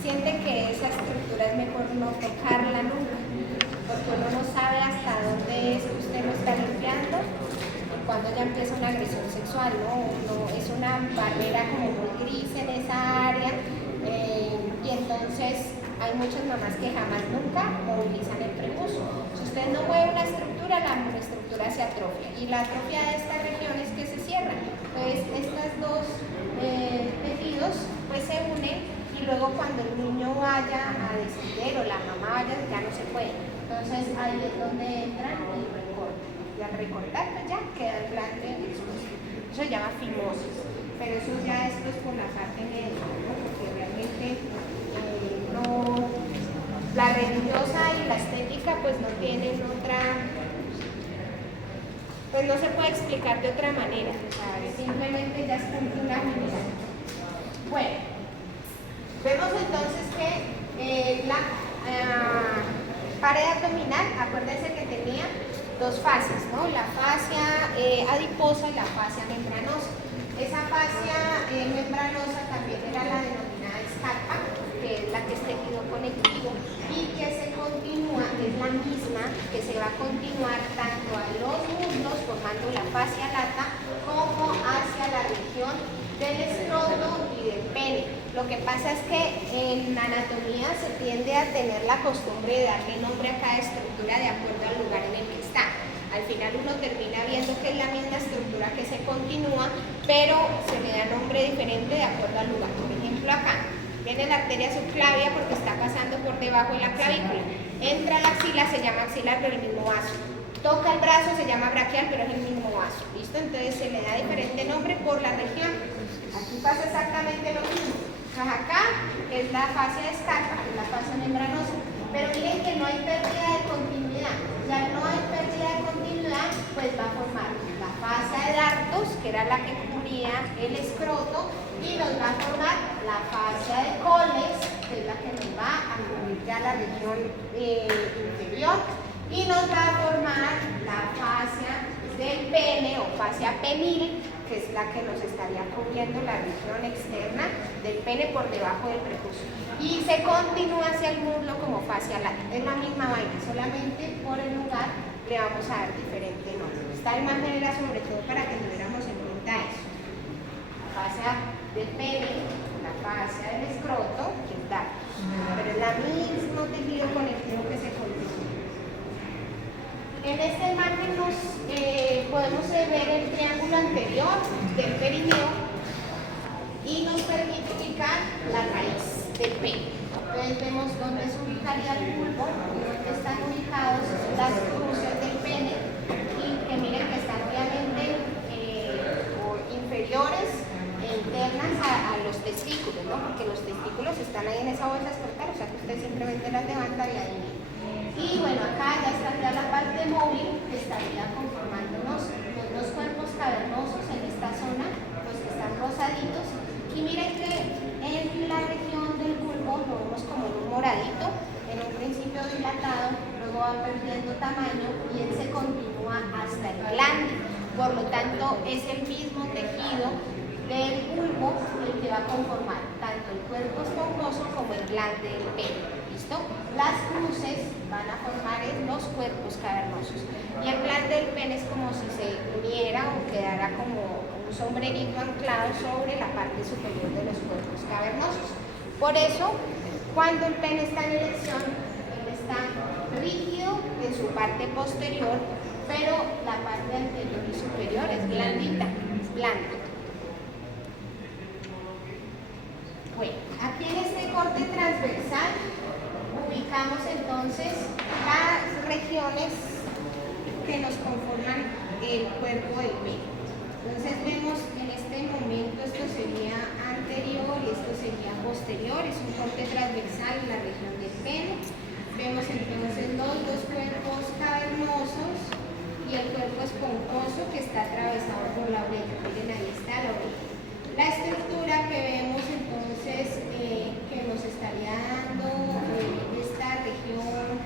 siente que esa estructura es mejor no tocarla nunca, porque uno no sabe hasta dónde es que usted lo está limpiando y cuando ya empieza una agresión sexual, ¿no? Es una barrera como muy gris en esa área, y entonces hay muchas mamás que jamás nunca movilizan el prepucio. Si usted no mueve una estructura, la estructura se atrofia. Y la atrofia de esta región es que se cierra. Entonces, estos dos tejidos pues se unen y luego cuando el niño vaya a descender o la mamá vaya, ya no se puede. Entonces, ahí es donde entran y recortan. Y al recortar, pues ya queda el glande expuesto. Eso se llama fimosis. Pero eso ya es pues por la parte médica, ¿no? Porque realmente no, la religiosa y la estética pues no tienen otra, pues no se puede explicar de otra manera, o sea, simplemente ya es cultura general. Bueno, vemos entonces que la pared abdominal, acuérdense que tenía dos fases, ¿no? La fascia adiposa y la fascia membranosa. Esa fascia membranosa también era la denominada escarpa, que es la que es tejido conectivo y que se continúa, es la misma que se va a continuar tanto a los muslos formando la fascia lata como hacia la región del escroto y del pene. Lo que pasa es que en anatomía se tiende a tener la costumbre de darle nombre a cada estructura de acuerdo al lugar en el que está. Al final uno termina viendo que es la misma estructura que se continúa, pero se le da nombre diferente de acuerdo al lugar. Por ejemplo, acá viene la arteria subclavia porque está pasando por debajo de la clavícula. Entra a la axila, se llama axilar, pero el mismo vaso. Toca el brazo, se llama braquial, pero es el mismo vaso. ¿Listo? Entonces se le da diferente nombre por la región. Aquí pasa exactamente lo mismo. Acá es la fascia de escarpa, que es la fascia membranosa. Pero miren que no hay pérdida de continuidad. Ya no hay pérdida de continuidad, pues va a formar la fascia de Dartos, que era la que cubría el escroto, y nos va a formar la fascia de Coles, que es la que nos va a cubrir ya la región inferior, y nos va a formar la fascia del pene o fascia penil, que es la que nos estaría cubriendo la región externa del pene por debajo del prepucio. Y se continúa hacia el muslo como fascia lata. Es la misma vaina, solamente por el lugar le vamos a dar diferente nombre. Esta imagen era sobre todo para que tuviéramos en cuenta eso. La fascia del pene, la fascia del escroto, que es Dartos. Pero es el mismo tejido conectivo que se continúa. En esta imagen podemos ver el triángulo anterior del perineo y nos permite ubicar la raíz del pene. Entonces vemos dónde se ubicaría el bulbo y dónde están ubicados las cruces del pene y que miren que están obviamente inferiores e internas a los testículos, ¿no? Porque los testículos están ahí en esa bolsa escrotal, o sea que usted simplemente las levanta y ahí viene. Y bueno, acá ya estaría la parte móvil que estaría conformándonos los dos cuerpos cavernosos en esta zona, los que están rosaditos. Y miren que en la región del bulbo lo vemos como en un moradito, en un principio dilatado, luego va perdiendo tamaño y él se continúa hasta el glande. Por lo tanto, es el mismo tejido del bulbo el que va a conformar tanto el cuerpo esponjoso como el glande del pene. ¿Listo? Las cruces van a formar los cuerpos cavernosos y el glande del pene es como si se uniera o quedara como un sombrerito anclado sobre la parte superior de los cuerpos cavernosos. Por eso, cuando el pene está en erección, él está rígido en su parte posterior, pero la parte anterior y superior es blandita, es blanda. Bueno, aquí en este corte transversal ubicamos entonces las regiones que nos conforman el cuerpo del pene. Entonces vemos en este momento esto sería anterior y esto sería posterior, es un corte transversal en la región del pene. Vemos entonces los dos cuerpos cavernosos y el cuerpo esponjoso que está atravesado por la oreja. Miren, ahí está la oreja. La estructura que vemos entonces que nos estaría dando esta región,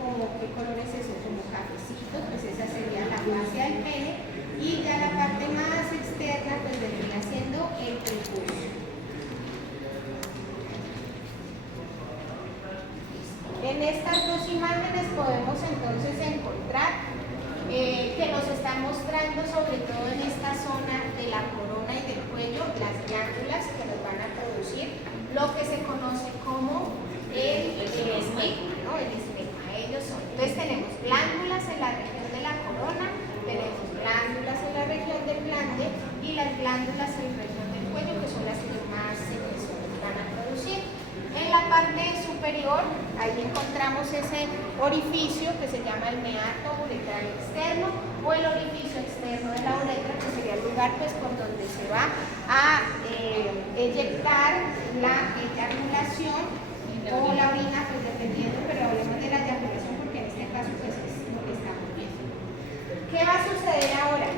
como qué color es eso, como cafecito, pues esa sería la fascia del pene y ya la parte más externa pues vendría siendo el prepucio. En estas dos imágenes podemos entonces encontrar que nos están mostrando sobre todo en esta zona de la corona y del cuello las glándulas que nos van a producir lo que se conoce como el ese orificio que se llama el meato uretral externo o el orificio externo de la uretra, que sería el lugar pues por donde se va a eyectar la eyaculación o la orina, pues dependiendo, pero hablemos de la eyaculación porque en este caso pues es lo que estamos viendo. ¿Qué va a suceder ahora?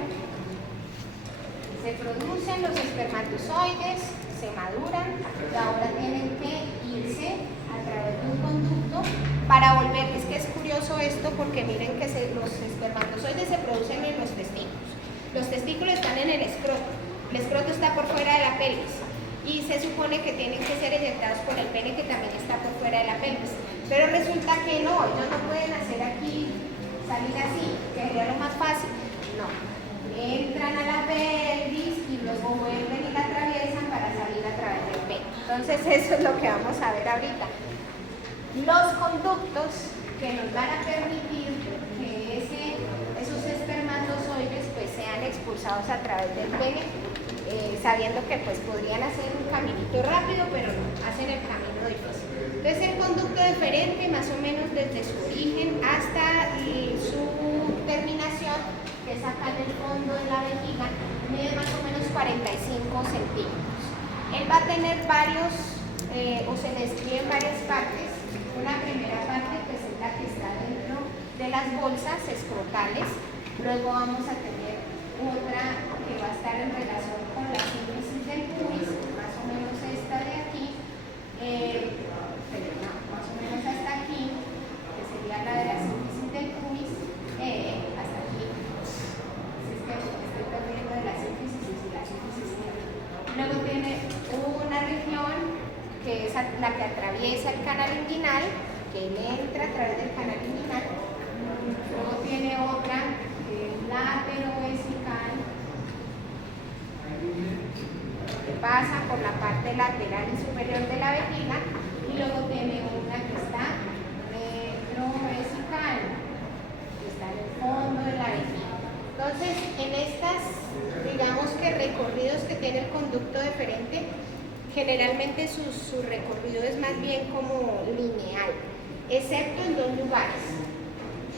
Se producen los espermatozoides, se maduran y ahora tienen que irse a través de un conducto para volver. Es que es curioso esto porque miren que los espermatozoides se producen en los testículos. Los testículos están en el escroto está por fuera de la pelvis y se supone que tienen que ser eyectados por el pene, que también está por fuera de la pelvis. Pero resulta que no, ellos no pueden hacer aquí, salir así, que sería lo más fácil. No. Entran a la pelvis y luego vuelven y la atraviesan para salir a través del pene. Entonces eso es lo que vamos a ver ahorita. Los conductos que nos van a permitir que esos espermatozoides pues sean expulsados a través del pene, sabiendo que pues podrían hacer un caminito rápido, pero no, hacen el camino difícil. Entonces el conducto deferente, más o menos desde su origen hasta su terminación, que es acá en el fondo de la vejiga, mide más o menos 45 centímetros. Él va a tener varios, o se describe en varias partes. Una primera parte pues es la que está dentro de las bolsas escrotales. Luego vamos a tener otra que va a estar en relación con la sínfisis del pubis, más o menos esta de aquí, más o menos hasta aquí, que sería la de la sínfisis del pubis, hasta aquí. Estoy perdiendo de la sínfisis y la sínfisis. Luego tiene una región que es la que atraviesa el canal inguinal, que él entra a través del canal inguinal. Luego tiene otra que es laterovesical, que pasa por la parte lateral y superior de la vejiga, y luego tiene una que está retrovesical, que está en el fondo de la vejiga. Entonces, en estas, digamos que recorridos que tiene el conducto deferente, generalmente su recorrido es más bien como lineal, excepto en dos lugares.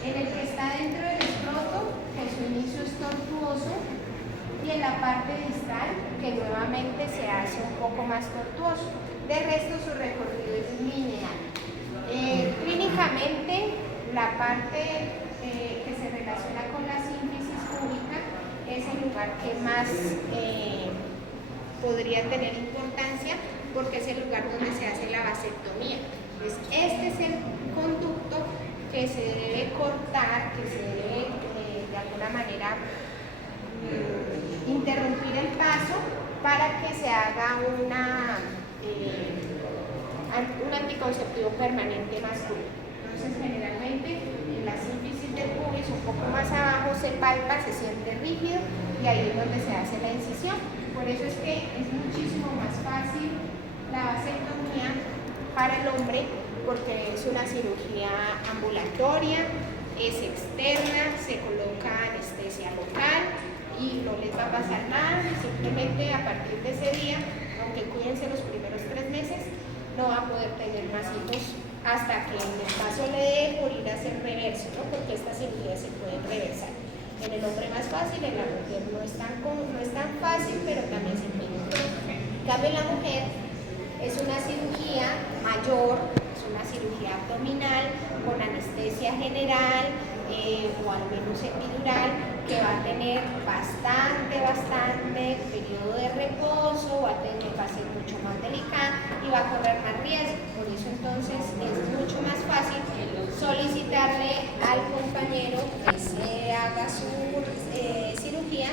En el que está dentro del escroto, que su inicio es tortuoso, y en la parte distal, que nuevamente se hace un poco más tortuoso. De resto, su recorrido es lineal. Clínicamente, la parte que se relaciona con la sínfisis púbica es el lugar que más podría tener importancia, porque es el lugar donde se hace la vasectomía. Entonces, este es el conducto que se debe cortar, que se debe de alguna manera interrumpir el paso para que se haga un anticonceptivo permanente masculino. Entonces, generalmente en la sínfisis del pubis, un poco más abajo, se palpa, se siente rígido y ahí es donde se hace la incisión. Por eso es que es muchísimo más fácil la vasectomía para el hombre, porque es una cirugía ambulatoria, es externa, se coloca anestesia local y no les va a pasar nada. Simplemente a partir de ese día, aunque cuídense los primeros 3 meses, no va a poder tener más hijos hasta que en el caso le dé por ir a hacer reverso, ¿no? Porque esta cirugía se puede reversar. En el hombre más fácil, en la mujer no es tan fácil, pero también se puede. En cambio, la mujer es una cirugía mayor, es una cirugía abdominal con anestesia general o al menos epidural, que va a tener bastante periodo de reposo, va a ser mucho más delicada y va a correr más riesgo. Por eso entonces es mucho más fácil solicitarle al compañero que se haga su cirugía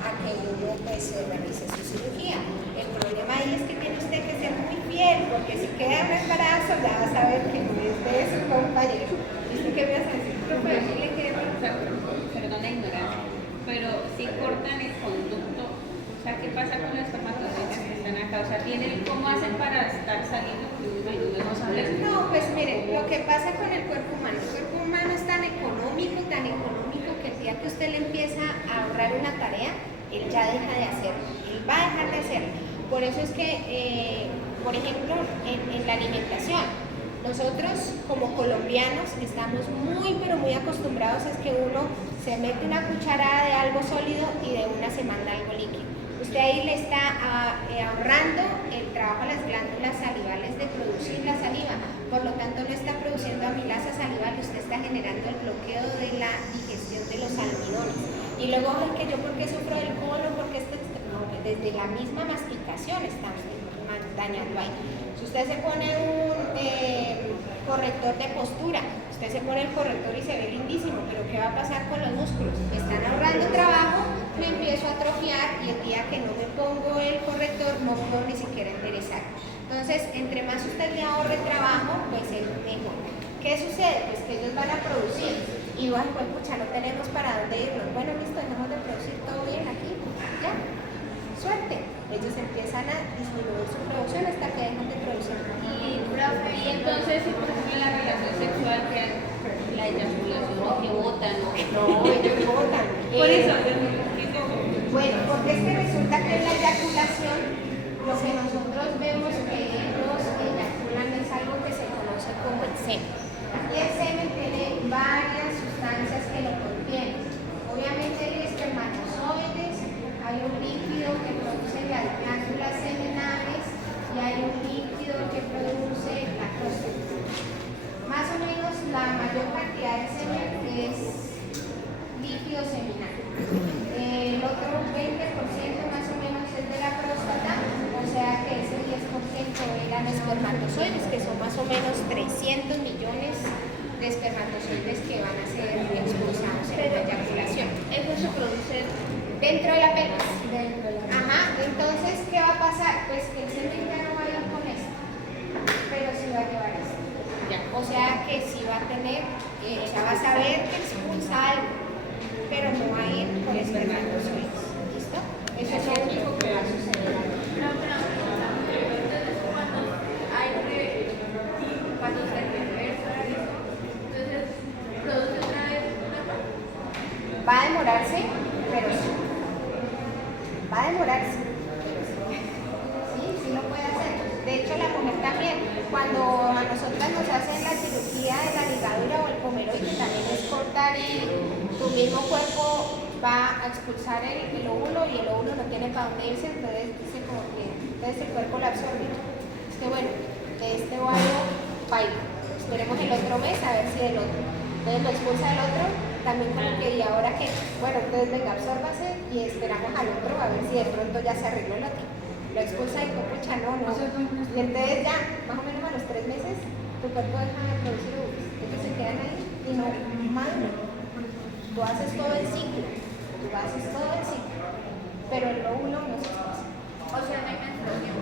a que uno pues realice su cirugía. El problema ahí es que tiene usted que ser muy fiel, porque si queda un embarazo ya va a saber que no es de su compañero. ¿Viste que me vas a decir? Perdón la ignorancia, pero si cortan el conducto, o sea, ¿qué pasa con los espermatozoides que están acá? O sea, ¿cómo hacen para estar saliendo? No, pues miren, lo que pasa con el cuerpo humano es tan económico que el día que usted le empieza a ahorrar una tarea, él ya deja de hacerlo, él va a dejar de hacerlo. Por eso es que, por ejemplo, en la alimentación, Nosotros como colombianos estamos muy pero muy acostumbrados a que uno se mete una cucharada de algo sólido y de una se manda algo líquido. Usted ahí le está ahorrando el trabajo a las glándulas salivales de producir la saliva, por lo tanto no está produciendo amilasa salival y usted está generando el bloqueo de la digestión de los almidones. Y luego, ay, que yo porque sufro del colon, porque no, desde la misma masticación estamos dañando ahí. Si usted se pone un corrector de postura, usted se pone el corrector y se ve lindísimo, pero ¿qué va a pasar con los músculos? Me están ahorrando trabajo, me empiezo a atrofiar y el día que no me pongo el corrector no puedo ni siquiera enderezar. Entonces, entre más usted le ahorre trabajo, pues es mejor. ¿Qué sucede? Pues que ellos van a producir y bueno, pues pucha, no tenemos para dónde irnos. Bueno, listo, dejamos de producir, todo bien aquí, ya, suerte. Ellos empiezan a disminuir su producción hasta que dejan de producir. Y entonces, si por ejemplo la relación sexual, que la eyaculación o que botan, ¿no? No, ellos botan. Por eso, bueno, porque es que resulta que en la eyaculación, lo que nosotros vemos que ellos eyaculan es algo que se conoce como el semen. Y el semen tiene varias sustancias que lo contienen. Obviamente el espermatozoides, hay un líquido que produce las glándulas seminales y hay un líquido que produce la próstata. Más o menos la mayor cantidad de semen es líquido seminal. El otro 20% más o menos es de la próstata, o sea que ese 10% eran espermatozoides, que son más o menos 300 millones de espermatozoides que van a ser expulsados en la eyaculación. Eso se produce dentro de la pelvis. Ajá, entonces, ¿qué va a pasar? Pues que el semen ya no va a ir con esto, pero sí va a llevar esto. O sea que sí va a tener, ya va a saber que expulsa algo, pero no va a ir con espermatozoides. ¿Listo? Eso es lo único que va a suceder. Cuando se reversa eso, entonces produce otra vez una parte. Va a demorarse, pero sí. Va a demorarse. Sí, sí lo puede hacer. De hecho, la mujer también, cuando a nosotras nos hacen la cirugía de la ligadura o el pomeroide, también es cortar y tu mismo cuerpo va a expulsar el óvulo y el óvulo no tiene para dónde irse, entonces dice como que entonces el cuerpo lo absorbe. Es que bueno, de este ovario baila. Esperemos el otro mes a ver si del otro. Entonces lo expulsa el otro, también como que y ahora que, bueno, entonces venga, absórbase y esperamos al otro a ver si de pronto ya se arregló el otro. Lo expulsa y pucha, no. Y entonces ya, más o menos a los 3 meses, tu cuerpo deja de producir óvulos. Ellos se quedan ahí y no maduran. Tú haces todo el ciclo, pero el óvulo no se expulsa. O sea, no hay menstruación.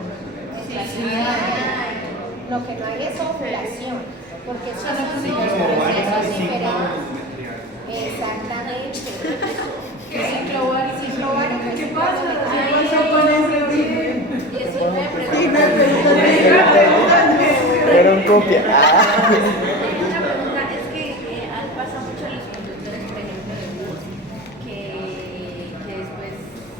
Lo que no hay es ovulación, porque son dos procesos diferentes. Exactamente. Ciclo ovario, ¿qué pasa? Fueron copia. Una pregunta, es que pasa mucho a los conductores, por ejemplo, de bus, que después,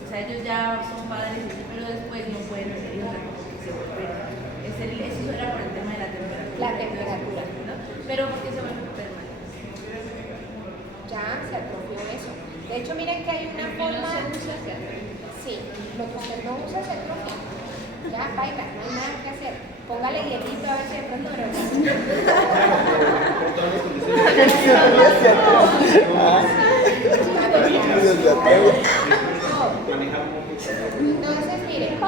o sea, ellos ya son padres, pero después no pueden hacer hijos, como que se vuelven. Eso era por el tema de la temperatura. La temperatura. ¿No? Pero porque se vuelven permanentes. Ya se atrofió eso. De hecho, miren que hay una forma. Sí, lo que usted no usa se atrofia. Ya, baila, no hay nada que hacer. Póngale hielito a ver si de pronto Entonces, miren,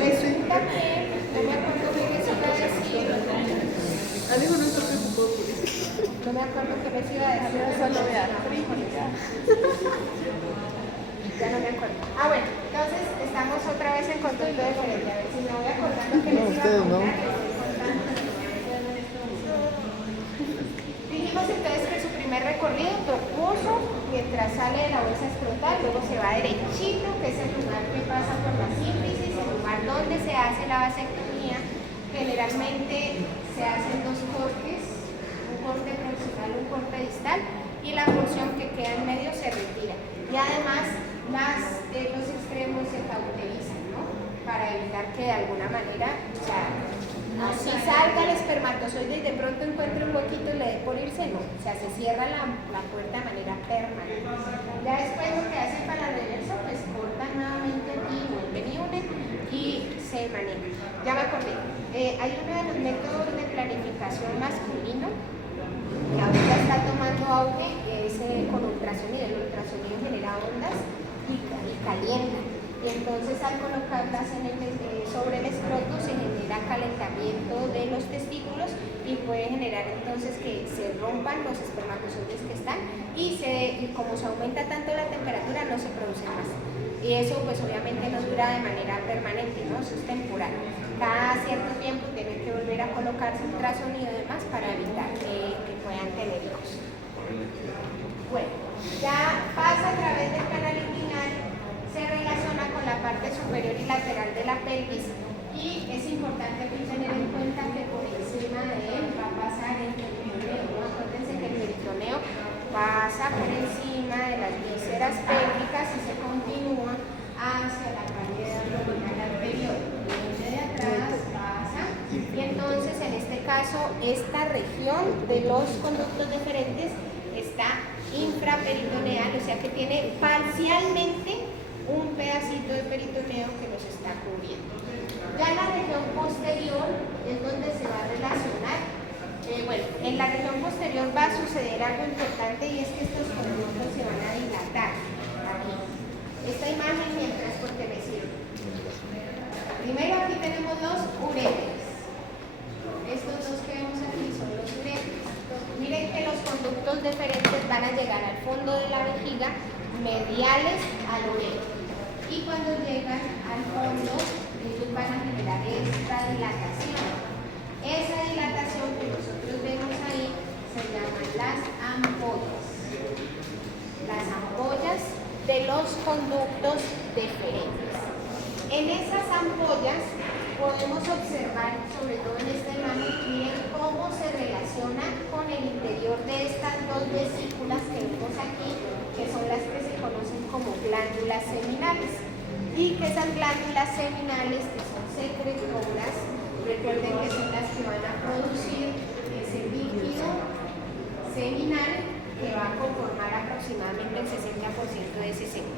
resulta que no me acuerdo qué les iba a decir. No me acuerdo qué les iba a decir. Ya no me acuerdo. Ah, bueno, entonces estamos otra vez en contacto de diferente. A ver si me voy acordando que les iba a contar. Dijimos entonces que su primer recorrido tortuoso, mientras sale de la bolsa escrotal, luego se va derechito, que es el lugar que pasa por la sínfisis, el lugar donde se hace la vasectomía. Generalmente se hacen 2 cortes, un corte proximal, un corte distal, y la porción que queda en medio se retira. Y además los extremos se cauterizan, ¿no? Para evitar que de alguna manera, o sea, Así salga el espermatozoide y de pronto encuentre un huequito y le dé por irse, no. O sea, se cierra la puerta de manera permanente. Ya después lo que hacen para la reversa, pues cortan nuevamente y vuelven y unen y se maneja. Ya me acordé. Hay uno de los métodos de planificación masculino que ahorita está tomando auge, es con ultrasonido. El ultrasonido genera ondas y calienta. Y entonces al colocarlas sobre el escroto se genera calentamiento de los testículos y puede generar entonces que se rompan los espermatozoides que están y como se aumenta tanto la temperatura no se producen más. Y eso pues obviamente no dura de manera permanente, ¿no? Eso es temporal. Cada cierto tiempo tienen que volver a colocarse ultrasonido y demás para evitar que puedan tener hijos. Bueno, ya pasa a través del canal inguinal, se relaciona con la parte superior y lateral de la pelvis y es importante tener en cuenta que por encima de él va a pasar el peritoneo. ¿No? Acuérdense que el peritoneo pasa por encima de las vísceras pélvicas y se continúa hacia la pared abdominal anterior. De atrás pasa y entonces en este caso esta región de los conductos deferentes está infraperitoneal, o sea que tiene parcialmente un pedacito de peritoneo que nos está cubriendo. Ya en la región posterior es donde se va a relacionar. Bueno, en la región posterior va a suceder algo importante y es que estos conductos se van a dilatar. Aquí. Esta imagen mientras porque me sirve. Primero aquí tenemos los uréteres. Estos dos que vemos aquí son los uréteres. Miren que los conductos deferentes van a llegar al fondo de la vejiga mediales al uréter. Y cuando llegan al fondo, ellos van a generar esta dilatación. Esa dilatación que nosotros vemos ahí se llaman las ampollas. Las ampollas de los conductos deferentes. En esas ampollas podemos observar, sobre todo en esta imagen, miren cómo se relaciona con el interior de estas dos vesículas que vemos aquí, que son las que se conocen como glándulas seminales. Y que esas glándulas seminales, que son secretoras, recuerden que son las que van a producir ese líquido seminal que va a conformar aproximadamente el 60% de ese semen.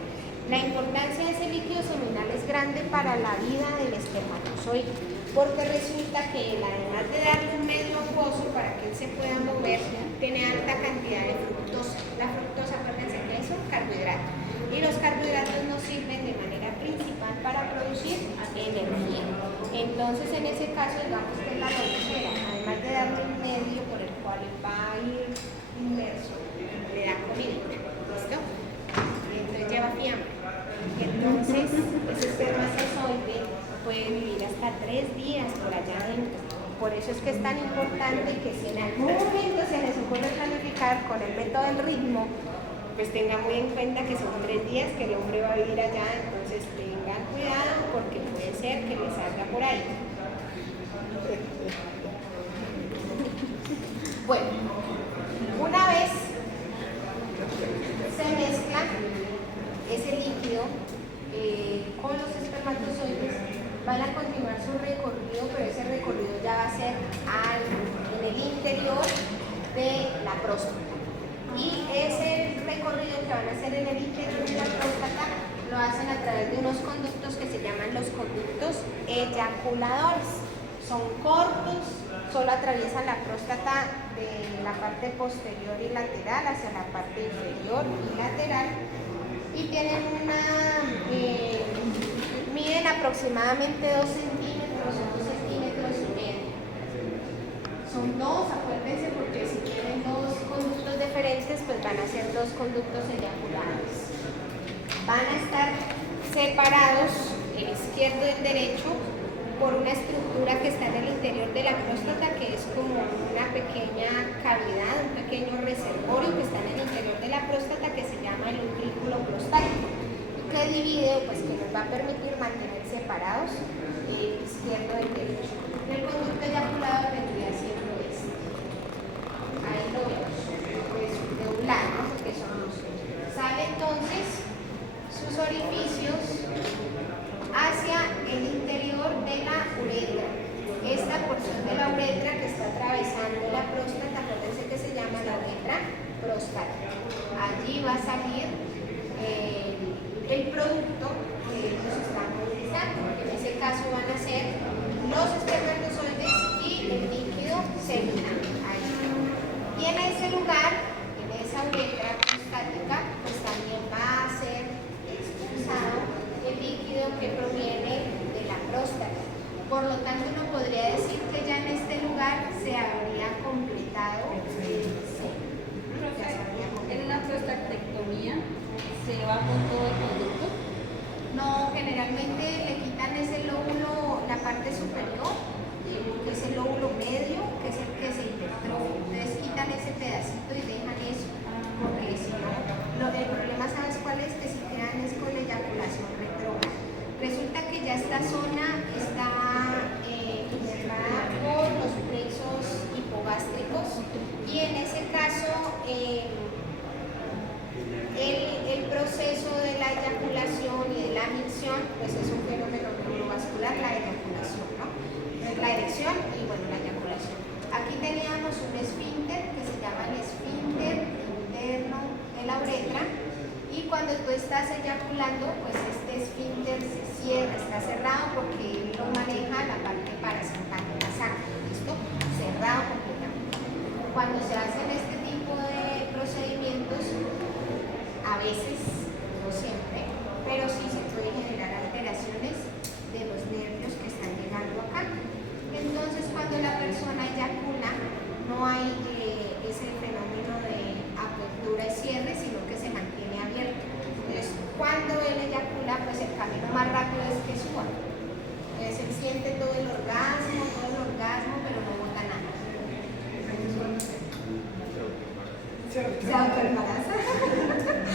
La importancia de ese líquido seminal es grande para la vida del espermatozoide, porque resulta que él, además de darle un medio acuoso para que él se pueda mover, tiene alta cantidad de fructosa. La fructosa, acuérdense que es un carbohidrato, y los carbohidratos nos sirven de manera principal para producir energía. Entonces, en ese caso, digamos que es la lonchera, además de darle un medio por el cual él va a ir inmerso, le da comida. ¿Listo? Entonces lleva fiambre. Y entonces ese espermatozoide puede vivir hasta 3 días por allá adentro. Por eso es que es tan importante que si en algún momento se les ocurre planificar con el método del ritmo, pues tengan muy en cuenta que son 3 días que el hombre va a vivir allá, entonces tengan cuidado porque puede ser que le salga por ahí. Bueno, una vez se mezcla ese líquido con los espermatozoides, van a continuar su recorrido, pero ese recorrido ya va a ser en el interior de la próstata. Y ese recorrido que van a hacer en el interior de la próstata lo hacen a través de unos conductos que se llaman los conductos eyaculadores. Son cortos, solo atraviesan la próstata de la parte posterior y lateral hacia la parte inferior y lateral y tienen miden aproximadamente 2 centímetros o 2 centímetros y medio. Son dos, acuérdense, porque si tienen 2 conductos deferentes, pues van a ser 2 conductos eyaculadores. Van a estar separados, el izquierdo y el derecho, por una estructura que está en el interior de la próstata, que es como una pequeña cavidad, un pequeño reservorio que está en el interior de la próstata que se llama el umbrículo prostático, que divide, pues que nos va a permitir mantener separados el izquierdo y el derecho. El conducto eyaculador vendría siendo este. Ahí lo vemos, pues de un lado, que son los. Sale entonces sus orificios hacia el interior de la uretra. Esta porción de la uretra que está atravesando la próstata, acuérdense que se llama la uretra prostática. Allí va a salir el producto que ellos están utilizando, que en ese caso van a ser los espermatozoides y el líquido seminal. Y en ese lugar, en esa uretra prostática, pues también va a ser expulsado el líquido que proviene de la próstata. Por lo tanto, uno podría decir que ya en este lugar se habría completado el seno. En una prostatectomía se va con todo el conducto. No, generalmente le quitan ese lóbulo, la parte superior, que es el lóbulo medio, que es el que se hipertrofia. Entonces quitan ese pedacito y dejan eso, porque si no, el problema, ¿sabes cuál es? Que si quedan es con la eyaculación retrógrada. Resulta que ya esta zona está inervada por los plexos hipogástricos y en ese caso el proceso de la eyaculación y de la micción pues es un fenómeno neurovascular, la eyaculación, ¿no? La erección y bueno, la eyaculación. Aquí teníamos un esfínter que se llama el esfínter interno de la uretra y cuando tú estás eyaculando pues este esfínter se cierra, está cerrado porque él lo maneja la parte parasintal de la sangre, ¿listo? Cerrado completamente. Cuando se hacen este tipo de procedimientos, a veces, no siempre, pero sí se puede generar alteraciones de los nervios que están llegando acá. Entonces, cuando la persona eyacula, no hay ese fenómeno de apertura y cierre, sino que se mantiene abierto. Entonces, cuando él eyacula, pues el camino más rápido es que suba. Entonces, él siente todo el orgasmo, pero no bota nada. ¿Se autoembaraza?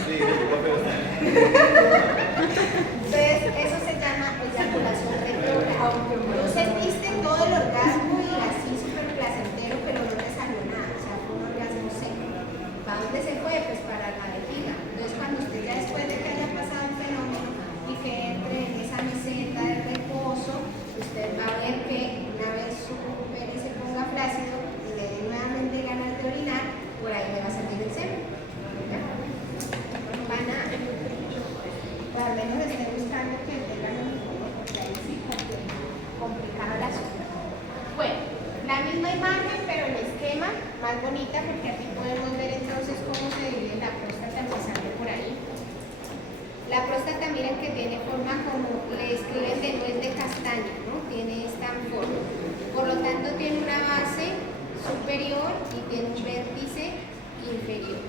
Sí, Entonces, eso se llama eyaculación retrógrada. Tú sentiste todo el orgasmo y así súper placentero, pero no te salió nada, o sea, fue un orgasmo seco. ¿Para dónde se fue? Pues para la vejiga. Entonces, cuando usted ya después de que haya pasado un fenómeno y que entre en esa meseta de reposo, usted va a ver que una vez su pene se ponga flácido y le dé nuevamente ganas de orinar, por ahí le va a salir el semen. Van a, o al menos estén buscando que tengan un poco, porque ahí sí complicado el asunto. Bueno, la misma imagen, pero en esquema, más bonita, porque aquí podemos ver entonces cómo se divide la próstata, empezando por ahí. La próstata, miren que tiene forma como le escriben de nuez de castaña, ¿no? Tiene esta forma. Por lo tanto, tiene una base superior y tiene un vértice inferior.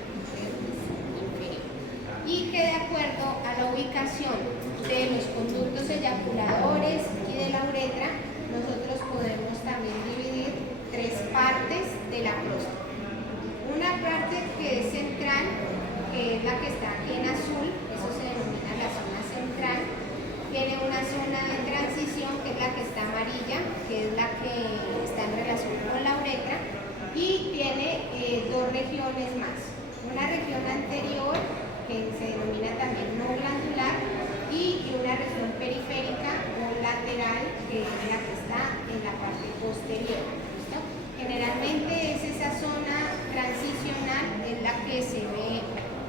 Y que de acuerdo a la ubicación de los conductos eyaculadores y de la uretra, nosotros podemos también dividir tres partes de la próstata. Una parte que es central, que es la que está aquí en azul, eso se denomina la zona central. Tiene una zona de transición, que es la que está amarilla, que es la que está en relación con la uretra, y tiene dos regiones más. Una región anterior, que se denomina también no glandular, y una región periférica o lateral, que es la que está en la parte posterior. ¿Listo? Generalmente es esa zona transicional es la que se ve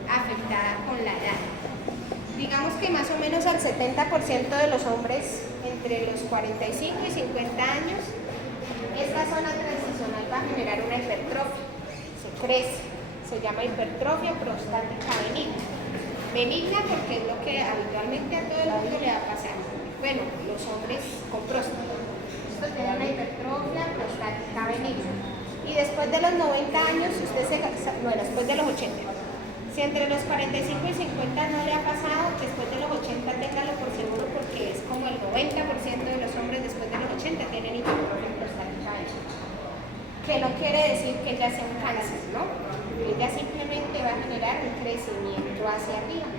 afectada con la edad. Digamos que más o menos al 70% de los hombres entre los 45 y 50 años, esta zona transicional va a generar una hipertrofia, se crece, se llama hipertrofia prostática benigna. Benigna porque es lo que habitualmente a todo el mundo le va a pasar. Bueno, los hombres con próstata. Esto tiene una hipertrofia prostática benigna. Y después de los 90 años, después de los 80. Si entre los 45 y 50 no le ha pasado, después de los 80 téngalo por seguro porque es como el 90% de los hombres después de los 80 tienen hipertrofia prostática benigna. Que no quiere decir que ya sea un cáncer, ¿no? Ella simplemente va a generar un crecimiento hacia arriba.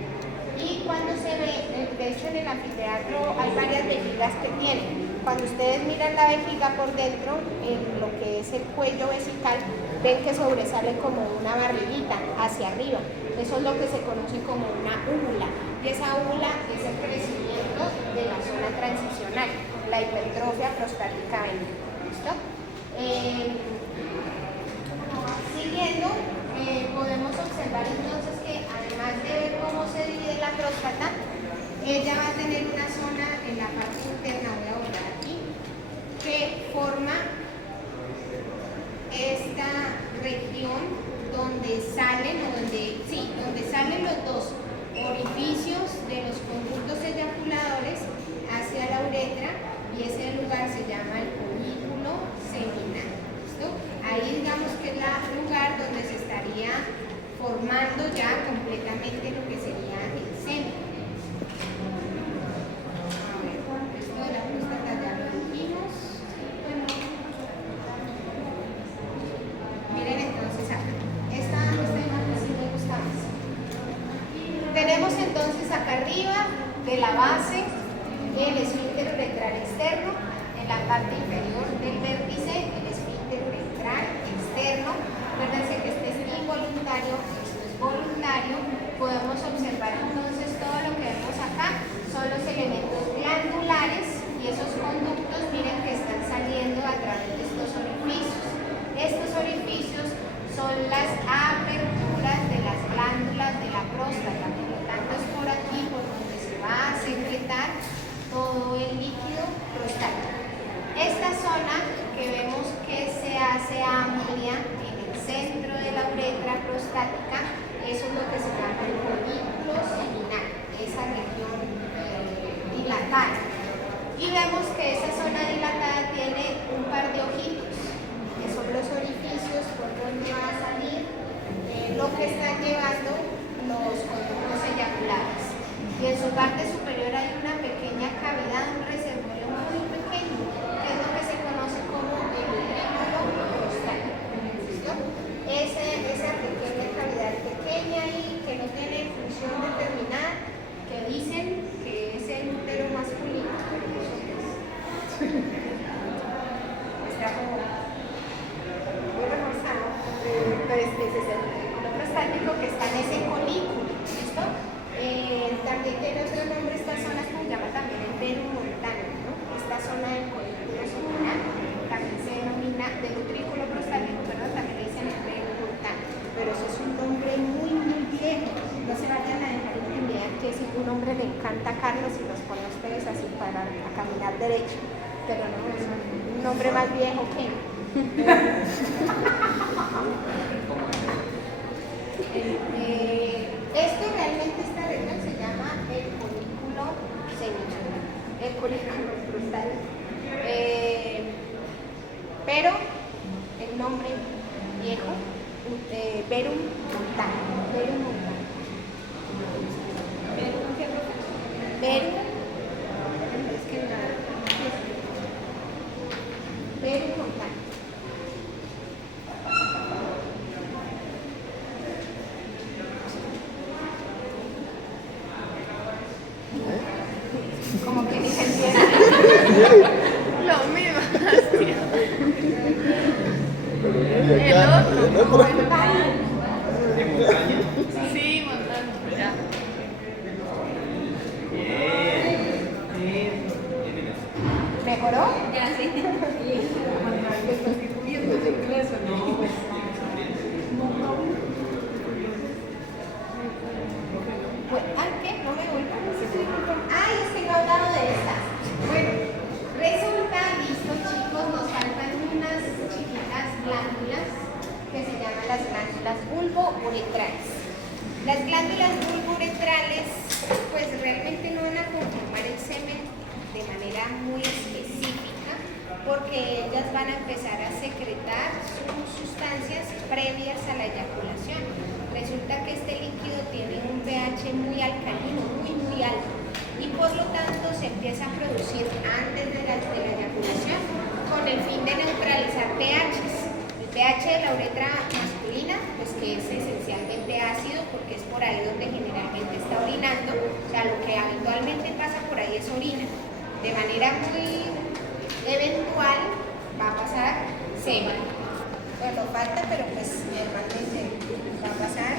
Y cuando se ve, de hecho en el anfiteatro hay varias vejigas que tienen. Cuando ustedes miran la vejiga por dentro, en lo que es el cuello vesical, ven que sobresale como una barriguita hacia arriba. Eso es lo que se conoce como una úvula. Y esa úvula es el crecimiento de la zona transicional, la hipertrofia prostática benigna. ¿Listo? Siguiendo, podemos observar entonces que además de ver cómo se divide la próstata, ella va a tener una zona en la parte interna, voy a borrar aquí, que forma esta región donde salen, donde salen los dos orificios de los conductos eyaculadores hacia la uretra, y ese lugar se llama el folículo seminal. ¿Listo? Ahí digamos que es el lugar donde se estaría formando ya completamente lo que sería el semen. A ver, esto de la próstata ya lo dijimos. Miren entonces acá. Esta imagen sí me gusta más. Tenemos entonces acá arriba de la base el esfínter uretral externo, en la parte inferior del vértice el esfínter uretral externo. Acuérdense que este es involuntario, esto es voluntario. Podemos observar entonces todo lo que vemos acá son los elementos glandulares y esos conductos, miren que están saliendo a través de estos orificios. Estos orificios son las aperturas de las glándulas de la próstata, por lo tanto es por aquí por donde se va a secretar todo el líquido prostático. Esta zona que vemos que se hace amplia en el centro de la uretra prostática, eso es lo que se llama el folículo seminal, esa región dilatada. Y vemos que esa zona dilatada tiene un par de ojitos, que son los orificios por donde va a salir lo que están llevando los conductos eyaculares. Y en su parte superior hay una pequeña cavidad, un reservorio muy pequeño, que es lo que se conoce como el líquido prostático. ¿Listo? Esa pequeña cavidad pequeña ahí, que no tiene función determinada, que dicen que es el útero masculino, pero no sé qué es. Está como muy reforzado. Ese es el folículo prostático que está en ese colículo. ¿Listo? También tiene otro nombre esta zona que se llama también el verum montano, ¿no? Esta zona del folículo seminal también se denomina del utrículo prostático, perdón, también le dicen el verum montano, pero eso es un nombre muy viejo. No se vayan a dejar intimidar que es un nombre, me encanta Carlos y los pone a ustedes así para a caminar derecho, pero no, es un nombre más viejo que esto realmente, esta región se llama el folículo seminal, el folículo prostático, pero el nombre viejo, verum montano, verum montano. ¿Verum qué, profesor? Verum, es que nada, verum montano. Como que ni se entiende. Lo mismo. El otro. Sí, montando. Ya. ¿Mejoró? Ya, sí. ¿Qué? No me vuelvo. Ay, es que no he hablado de estas. Bueno, resulta, listo chicos, nos faltan unas chiquitas glándulas que se llaman las glándulas bulbouretrales. Las glándulas bulbouretrales, pues realmente no van a conformar el semen de manera muy específica, porque ellas van a empezar a secretar sus sustancias previas a la eyaculación. Resulta que este líquido tiene un pH muy alcalino, muy alto, y por lo tanto se empieza a producir antes de la eyaculación con el fin de neutralizar pHs. El pH de la uretra masculina, pues que es esencialmente ácido, porque es por ahí donde generalmente está orinando, o sea, lo que habitualmente pasa por ahí es orina. De manera muy eventual va a pasar semen. Bueno, falta, pero pues normalmente va a pasar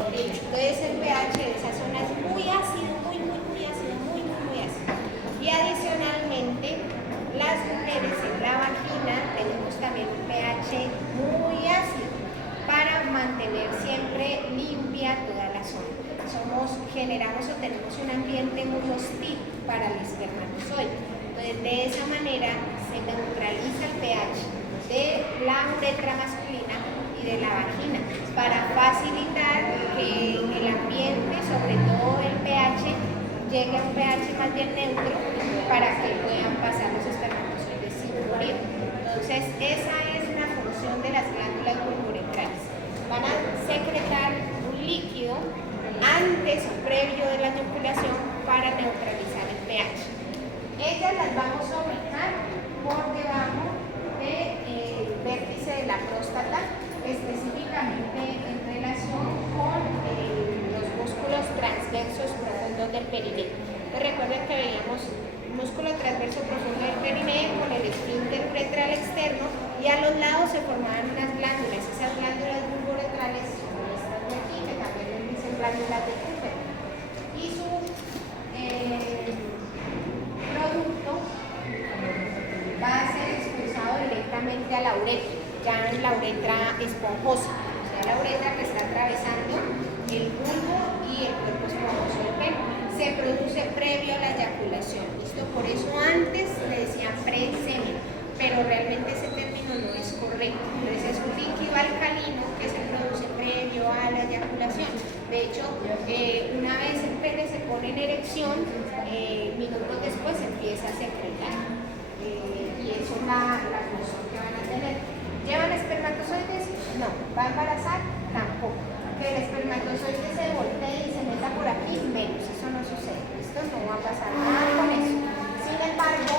orina. Entonces el pH de esa zona es muy ácido, muy ácido, muy ácido. Y adicionalmente, las mujeres en la vagina tenemos también generamos o tenemos un ambiente muy hostil para el espermatozoide. Entonces, de esa manera se neutraliza el pH de la uretra masculina y de la vagina para facilitar que el ambiente, sobre todo el pH, llegue a un pH más bien neutro para que puedan pasar los espermatozoides sin morir. Entonces, esa es una función de las glándulas bulbouretrales. Van a secretar un líquido antes o previo de la eyaculación para neutralizar el pH. Ellas las vamos a ubicar por debajo del vértice de la próstata, específicamente en relación con los músculos transversos profundos del perineo. Recuerden que veíamos músculo transverso profundo del perineo con el esfínter uretral externo y a los lados se formaban unas glándulas. Esas glándulas bulbouretrales son estas de aquí, que también les dicen glándulas de Cooper. Y su producto va a ser expulsado directamente a la uretra, ya en la uretra esponjosa, o sea, la uretra que está atravesando el bulbo y el cuerpo esponjoso del pene. Se produce previo a la eyaculación, ¿listo? Por eso antes le decían pre-semen, pero realmente ese término no es correcto. Entonces es un líquido alcalino que se produce previo a la eyaculación. De hecho, una vez el pene se pone en erección, minutos después empieza a secretar. Y eso es la función que van a tener. ¿Llevan espermatozoides? No. ¿Va a embarazar? Tampoco. Que el espermatozoide se voltee y se meta por aquí, menos. Eso no sucede. Esto no va a pasar nada con eso. Sin embargo,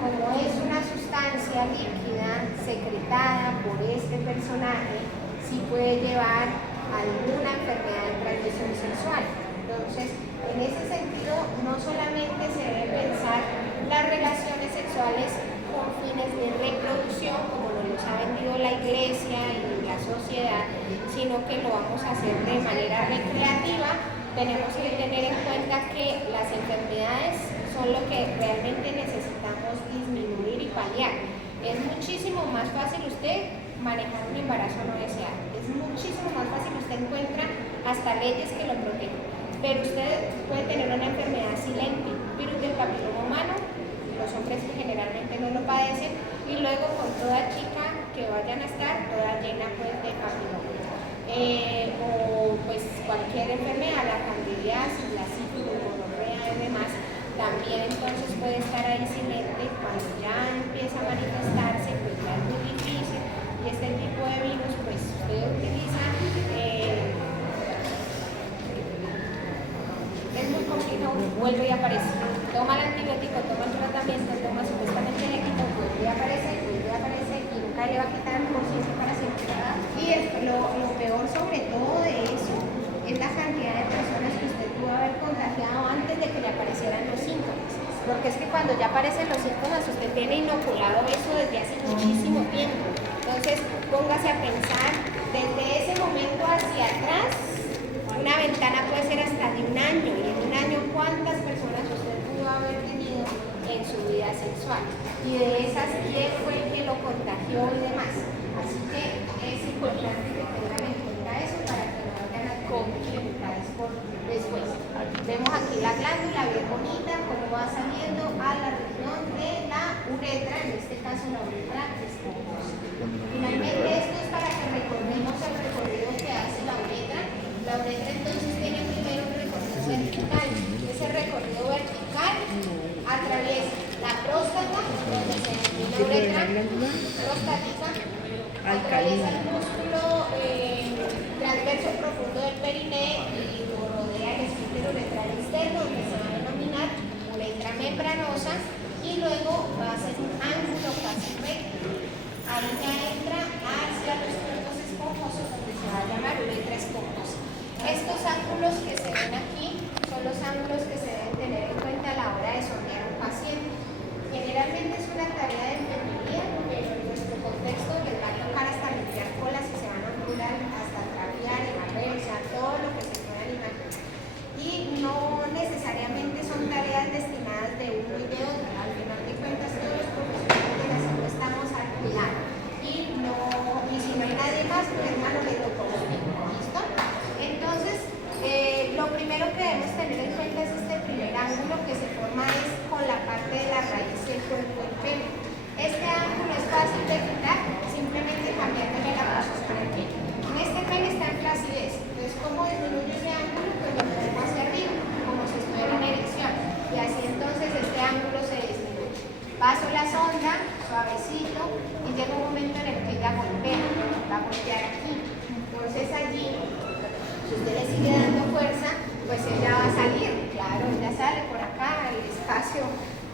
como es una sustancia líquida secretada por este personaje, sí puede llevar alguna enfermedad de transmisión sexual. Entonces, en ese sentido, no solamente se debe pensar las relaciones sexuales con fines de reproducción, como nos los ha vendido la iglesia y la sociedad, sino que lo vamos a hacer de manera recreativa. Tenemos que tener en cuenta que las enfermedades son lo que realmente necesitamos disminuir y paliar. Es muchísimo más fácil usted manejar un embarazo no deseado. Es muchísimo más fácil, usted encuentra hasta leyes que lo protegen. Pero usted puede tener una enfermedad silente, virus del papiloma humano, los hombres que generalmente no lo padecen, y luego con toda chica que vayan a estar toda llena pues de papiloma. O pues cualquier enfermedad, la candidiasis, la sífilis, la gonorrea y demás, también entonces puede estar ahí silente. Cuando ya empieza a manifestarse, pues ya es muy difícil, y este tipo de virus pues usted utiliza, es muy complicado, vuelve y aparece. Toma el antibiótico, toma el tratamiento, toma supuestamente el equipo, vuelve y aparece, y nunca le va a quitar por siempre para siempre. Y lo peor sobre todo de eso es la cantidad de personas que usted pudo haber contagiado antes de que le aparecieran los síntomas. Porque es que cuando ya aparecen los síntomas, usted tiene inoculado eso desde hace muchísimo tiempo. Entonces, póngase a pensar, desde ese momento hacia atrás, una ventana puede ser hasta de un año, y en un año, ¿cuántas personas usted pudo haber tenido en su vida sexual? Y de esas, ¿quién fue el que lo contagió y demás? Así que es importante que tengan en cuenta eso para que no vayan a tener dificultades por después. Vemos aquí la glándula bien bonita, cómo va saliendo a la región de la uretra, en este caso la uretra esponjosa. Finalmente, esto es para que recordemos el recorrido que hace la uretra. La uretra entonces tiene primero un recorrido vertical. Ese recorrido vertical atraviesa la próstata, donde se denomina uretra prostática, atraviesa el músculo transverso profundo del perineo y lo rodea el esfínter uretral externo, donde se va a denominar uretra membranosa, y luego va a ser un ángulo casi recto. Ahí ya entra hacia los puntos esponjosos, donde se va a llamar uretra esponjosa. Estos ángulos que se ven aquí son los ángulos que se deben tener en cuenta a la hora de sondear a un paciente. Generalmente es una tarea de enfermería, pero en nuestro contexto les va a tocar hasta limpiar colas y se van a ocular, hasta trapear y barrer, o sea, todo lo que se pueda imaginar. Y no necesariamente son tareas destinadas de uno y de otro. Al final de cuentas, todos los sonda, suavecito, y llega un momento en el que ella golpea, va a golpear aquí. Entonces allí, si usted le sigue dando fuerza, pues ella va a salir, claro, ella sale por acá, el espacio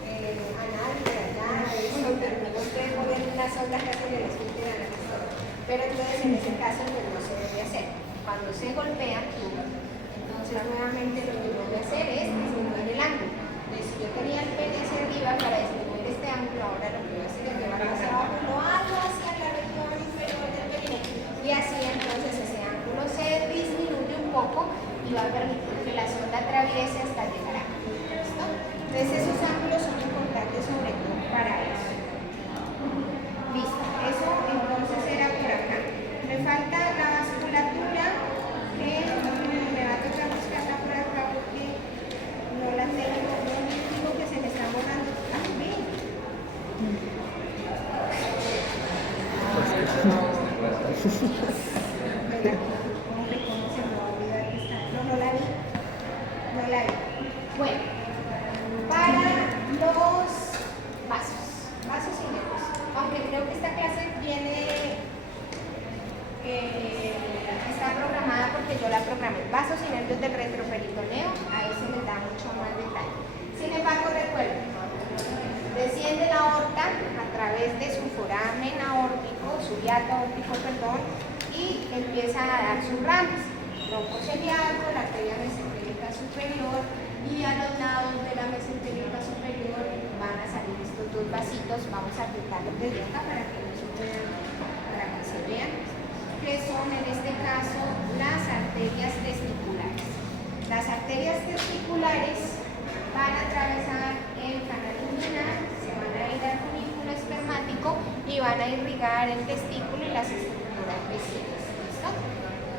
anal de allá, eso terminó usted moviendo una sonda casi de la escuela de la sonda. Pero entonces en ese caso pues, no se debe hacer. Cuando se golpea, entonces nuevamente lo que voy a hacer es disminuir el ángulo. Entonces si yo tenía el pene hacia arriba para disminuir este ángulo, ahora lo que voy a hacer es llevarlo hacia abajo, lo hago hacia la región inferior del pene y así entonces ese ángulo se disminuye un poco y va a permitir que la sonda atraviese hasta llegar acá. ¿Listo? Entonces esos ángulos son importantes sobre todo para eso. Listo, eso entonces era por acá. Me falta la vasculatura que me va a tocar buscarla por acá porque no la tengo. Lo único que se me está borrando. Ah, ven. Venga, hombre, ¿cómo se me va a olvidar que está? No la vi. No la vi. Bueno, para los vasos y nervios. Aunque creo que esta clase viene, está programada porque yo la programé. Vasos y nervios del retroperitoneo, ahí se les da mucho más detalle. Sin embargo, recuerden, desciende la aorta a través de su foramen aórtico, su hiato aórtico, perdón, y empieza a dar sus ramas. Tronco celíaco, la arteria mesentérica superior, y a los lados de la mesentérica superior van a salir estos dos vasitos. Vamos a apretarlos desde acá para que no se puedan, para que se vean, que son en este caso las arterias testiculares. Las arterias testiculares van a atravesar el canal inguinal, se van a ir al funículo espermático y van a irrigar el testículo y las estructuras vecinas. ¿Listo?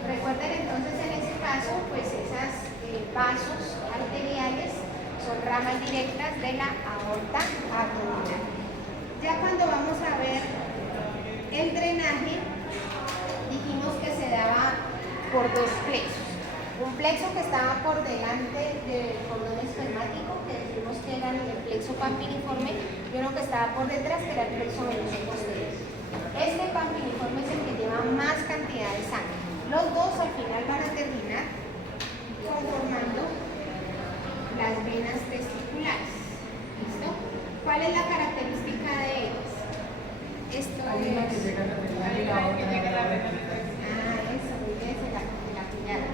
Recuerden entonces en ese caso, pues esas vasos arteriales son ramas directas de la aorta abdominal. Ya cuando vamos a ver el drenaje, dijimos que se daba por dos plexos. Un plexo que estaba por delante del cordón espermático, que dijimos que era el plexo pampiniforme, y uno que estaba por detrás, que era el plexo venoso posterior. Este pampiniforme es el que lleva más cantidad de sangre. Los dos al final van a terminar conformando las venas testiculares. ¿Listo? ¿Cuál es la característica de ellas? Esto es... que llega la vena. Ah, eso, muy bien, de la cuñada.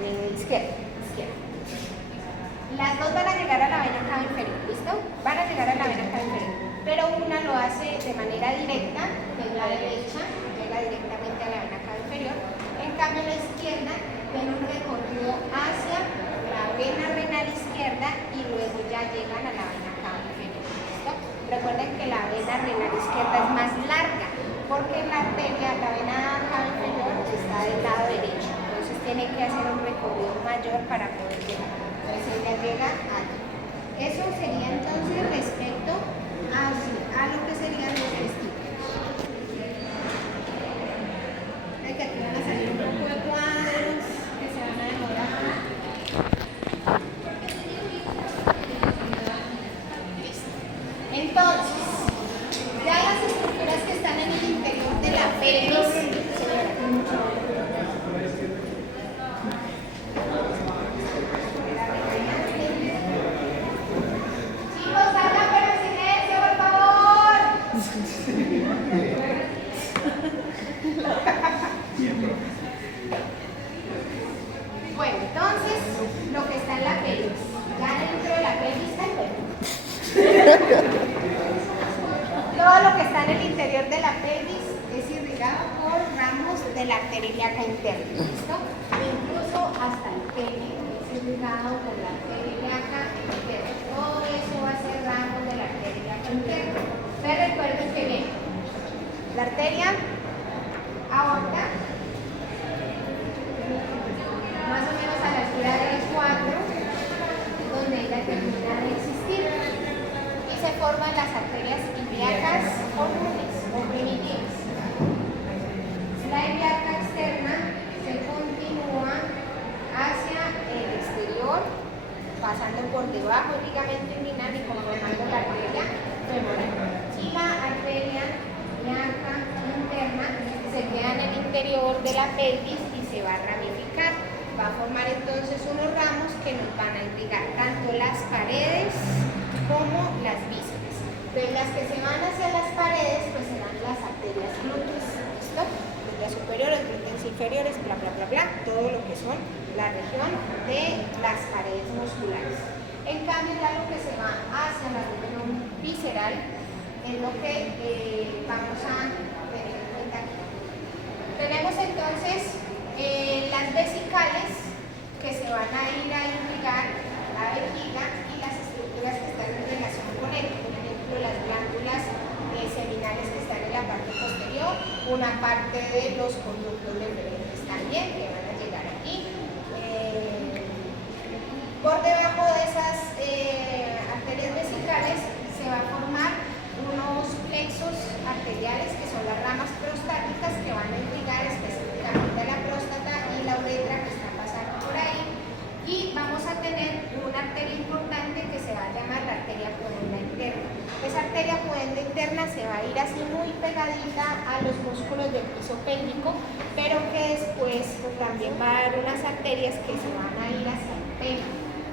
De izquierda. Las dos van a llegar a la vena cava inferior, ¿listo? Van a llegar a la vena cava inferior. Pero una lo hace de manera directa, que es la derecha, llega directamente a la vena cava inferior. En cambio, la izquierda tiene un recorrido hacia la vena renal izquierda y luego ya llegan a la vena cava inferior. ¿Listo? Recuerden que la vena renal izquierda es más larga porque la arteria, la vena cava inferior está del lado derecho. Entonces tiene que hacer un recorrido mayor para poder llegar. Entonces ella llega allí. Eso sería entonces respecto a lo que serían los testículos. Que aquí van a salir un poco de cuadros que se van a demorar. Listo. Entonces, ya las estructuras que están en el interior de la pelvis. Chicos, hablan pero en silencio, por favor. Bueno, entonces, lo que está en la pelvis. Ya dentro de la pelvis está el cuerpo. Todo lo que está en el interior de la pelvis es irrigado por ramos de la arteria ilíaca interna. ¿Listo? Incluso hasta el pene es irrigado por la arteria ilíaca interna. Todo eso va a ser ramos de la arteria ilíaca interna. Pero recuerden que bien, la arteria aorta, más o menos a la altura del 4, es donde ella termina de existir. Y se forman las arterias ilíacas comunes o primitivas. La ilíaca externa se continúa hacia el exterior, pasando por debajo del ligamento inguinal y conformando la arteria femoral. Y la posterior de la pelvis y se va a ramificar. Va a formar entonces unos ramos que nos van a irrigar tanto las paredes como las vísceras. Entonces las que se van hacia las paredes pues serán las arterias glúteas, ¿listo? Glúteas superiores, glúteas inferiores, bla bla bla bla, todo lo que son la región de las paredes musculares. En cambio ya lo que se va hacia la región visceral es lo que vamos a tener en cuenta aquí. Tenemos entonces las vesicales que se van a ir a irrigar la vejiga y las estructuras que están en relación con él, por ejemplo las glándulas seminales que están en la parte posterior, una parte de los conductos deferentes también que van a llegar aquí. Por debajo de esas arterias vesicales se va a formar unos plexos arteriales que son las ramas prostáticas que van a irrigar específicamente la próstata y la uretra que está pasando por ahí, y vamos a tener una arteria importante que se va a llamar la arteria pudenda interna. Esa arteria pudenda interna se va a ir así muy pegadita a los músculos del piso pélvico, pero que después también va a haber unas arterias que se van a ir hacia el pene,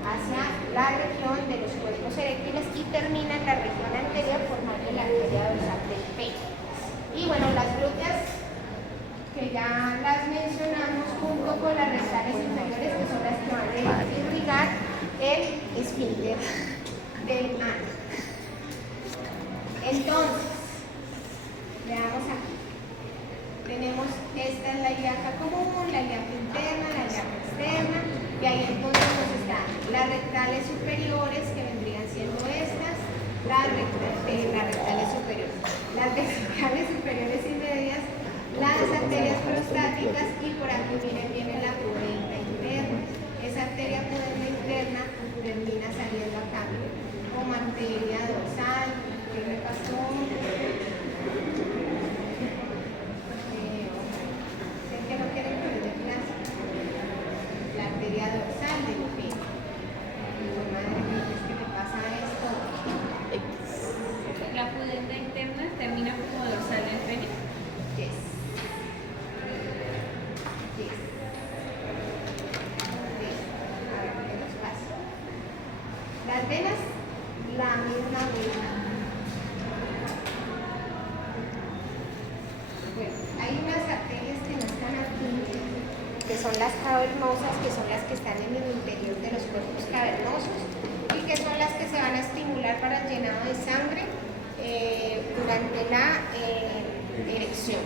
hacia la región de los cuerpos eréctiles, y termina en la región anterior formando la arteria dorsal del pene. Y bueno, las glúteas que ya las mencionamos junto con las rectales inferiores, que son las que van a irrigar el esfínter del ano. Entonces, veamos aquí. Tenemos esta es la ilíaca común, la ilíaca interna, la ilíaca externa, y ahí entonces nos están las rectales superiores, que vendrían siendo estas, las rectales superiores, las vesicales superiores y medias, las arterias prostáticas, y por aquí viene la pudenda interna. Esa arteria pudenda interna termina saliendo acá como arteria dorsal. ¿Qué me pasó? Sé que no quieren que les dé clase. La arteria dorsal del pene. Madre mía, es que me pasa esto. La pudenda interna termina como dorsal del pene. Yes. Yes. Yes. A ver, ¿qué nos pasa? Las venas, la misma vena. Bueno, hay unas arterias que no están aquí, que son las cavernosas, que son las que están en el interior de los cuerpos cavernosos y que son las que se van a estimular para el llenado de sangre durante la erección.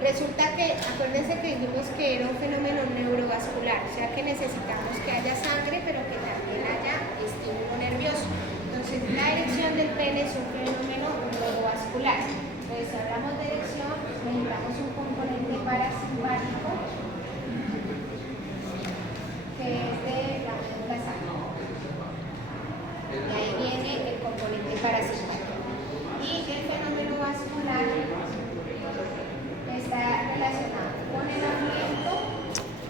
Resulta que, acuérdense que dijimos que era un fenómeno neurovascular, o sea que necesitamos que haya sangre, pero que también haya estímulo nervioso. Entonces, la erección del pene es un fenómeno neurovascular. Entonces, si hablamos de erección, necesitamos un componente parasimpático que es de la médula sacral. Y ahí viene el componente parasimpático. Y el fenómeno vascular está relacionado con el aumento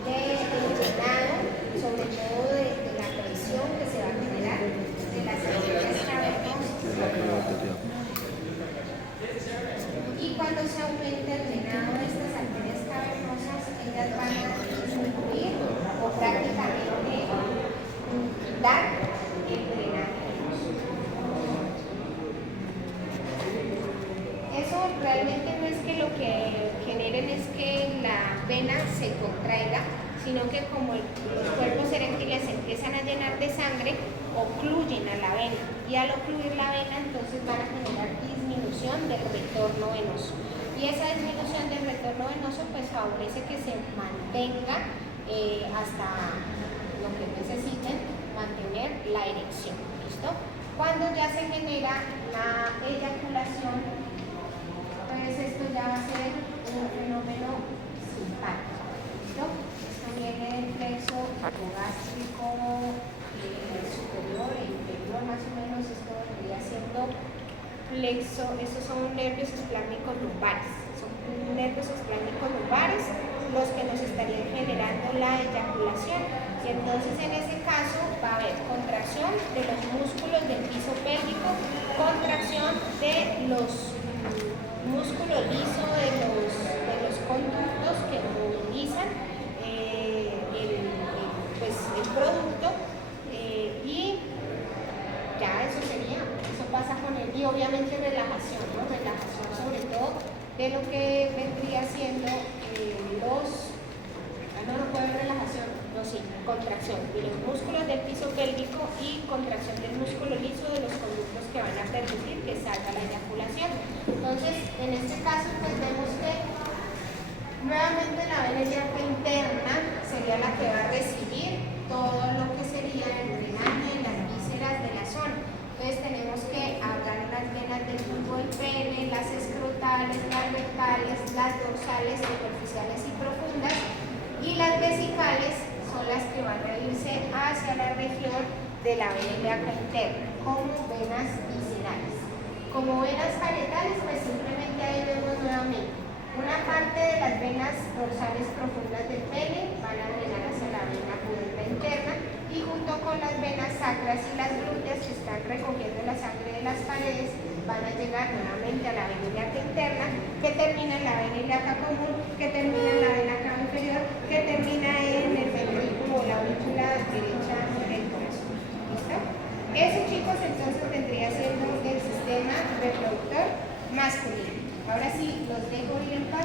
del llenado, sobre todo de la presión que se va a generar de las arterias cavernosas. Y cuando se aumenta el llenado de estas arterias cavernosas, ellas van a disminuir o prácticamente quitar el drenaje. Eso realmente no es que lo que generen es que la vena se contraiga, sino que como los cuerpos eréctiles se empiezan a llenar de sangre, ocluyen a la vena, y al ocluir la vena entonces van a generar disminución del retorno venoso, y esa disminución del retorno venoso pues favorece que se mantenga hasta lo que necesiten mantener la erección. ¿Listo? Cuando ya se genera la eyaculación, pues esto ya va a ser un fenómeno simpático. ¿Listo? Esto viene del plexo hipogástrico superior e inferior, más o menos. Esto vendría siendo plexo. Estos son nervios esplánicos lumbares. Son nervios esplánicos lumbares los que nos estarían generando la eyaculación. Y entonces en ese caso va a haber contracción de los músculos del piso pélvico, contracción de los músculos lisos de los conductos de lo que vendría siendo no puede haber relajación, no, sí, contracción de los músculos del piso pélvico y contracción del músculo liso de los conductos que van a permitir que salga la eyaculación. Entonces, en este caso, pues vemos que nuevamente la vena ilíaca interna sería la que va a recibir todo lo que sería el drenaje en las vísceras de la zona. Entonces tenemos que hablar las venas del bulbo del pene, las escrotales, las rectales, las dorsales, superficiales y profundas, y las vesicales son las que van a irse hacia la región de la vena ilíaca interna, como venas viscerales. Como venas parietales, pues simplemente ahí vemos nuevamente una parte de las venas dorsales profundas del pene van a drenar hacia la vena pública interna, y junto con las venas sacras y las glúteas que están recogiendo la sangre de las paredes van a llegar nuevamente a la vena ilíaca interna, que termina en la vena ilíaca común, que termina en la vena cava inferior, que termina en el ventrículo o la aurícula derecha del corazón. ¿Listo? Eso, chicos, entonces vendría siendo el sistema reproductor masculino. Ahora sí, los dejo ir en paz.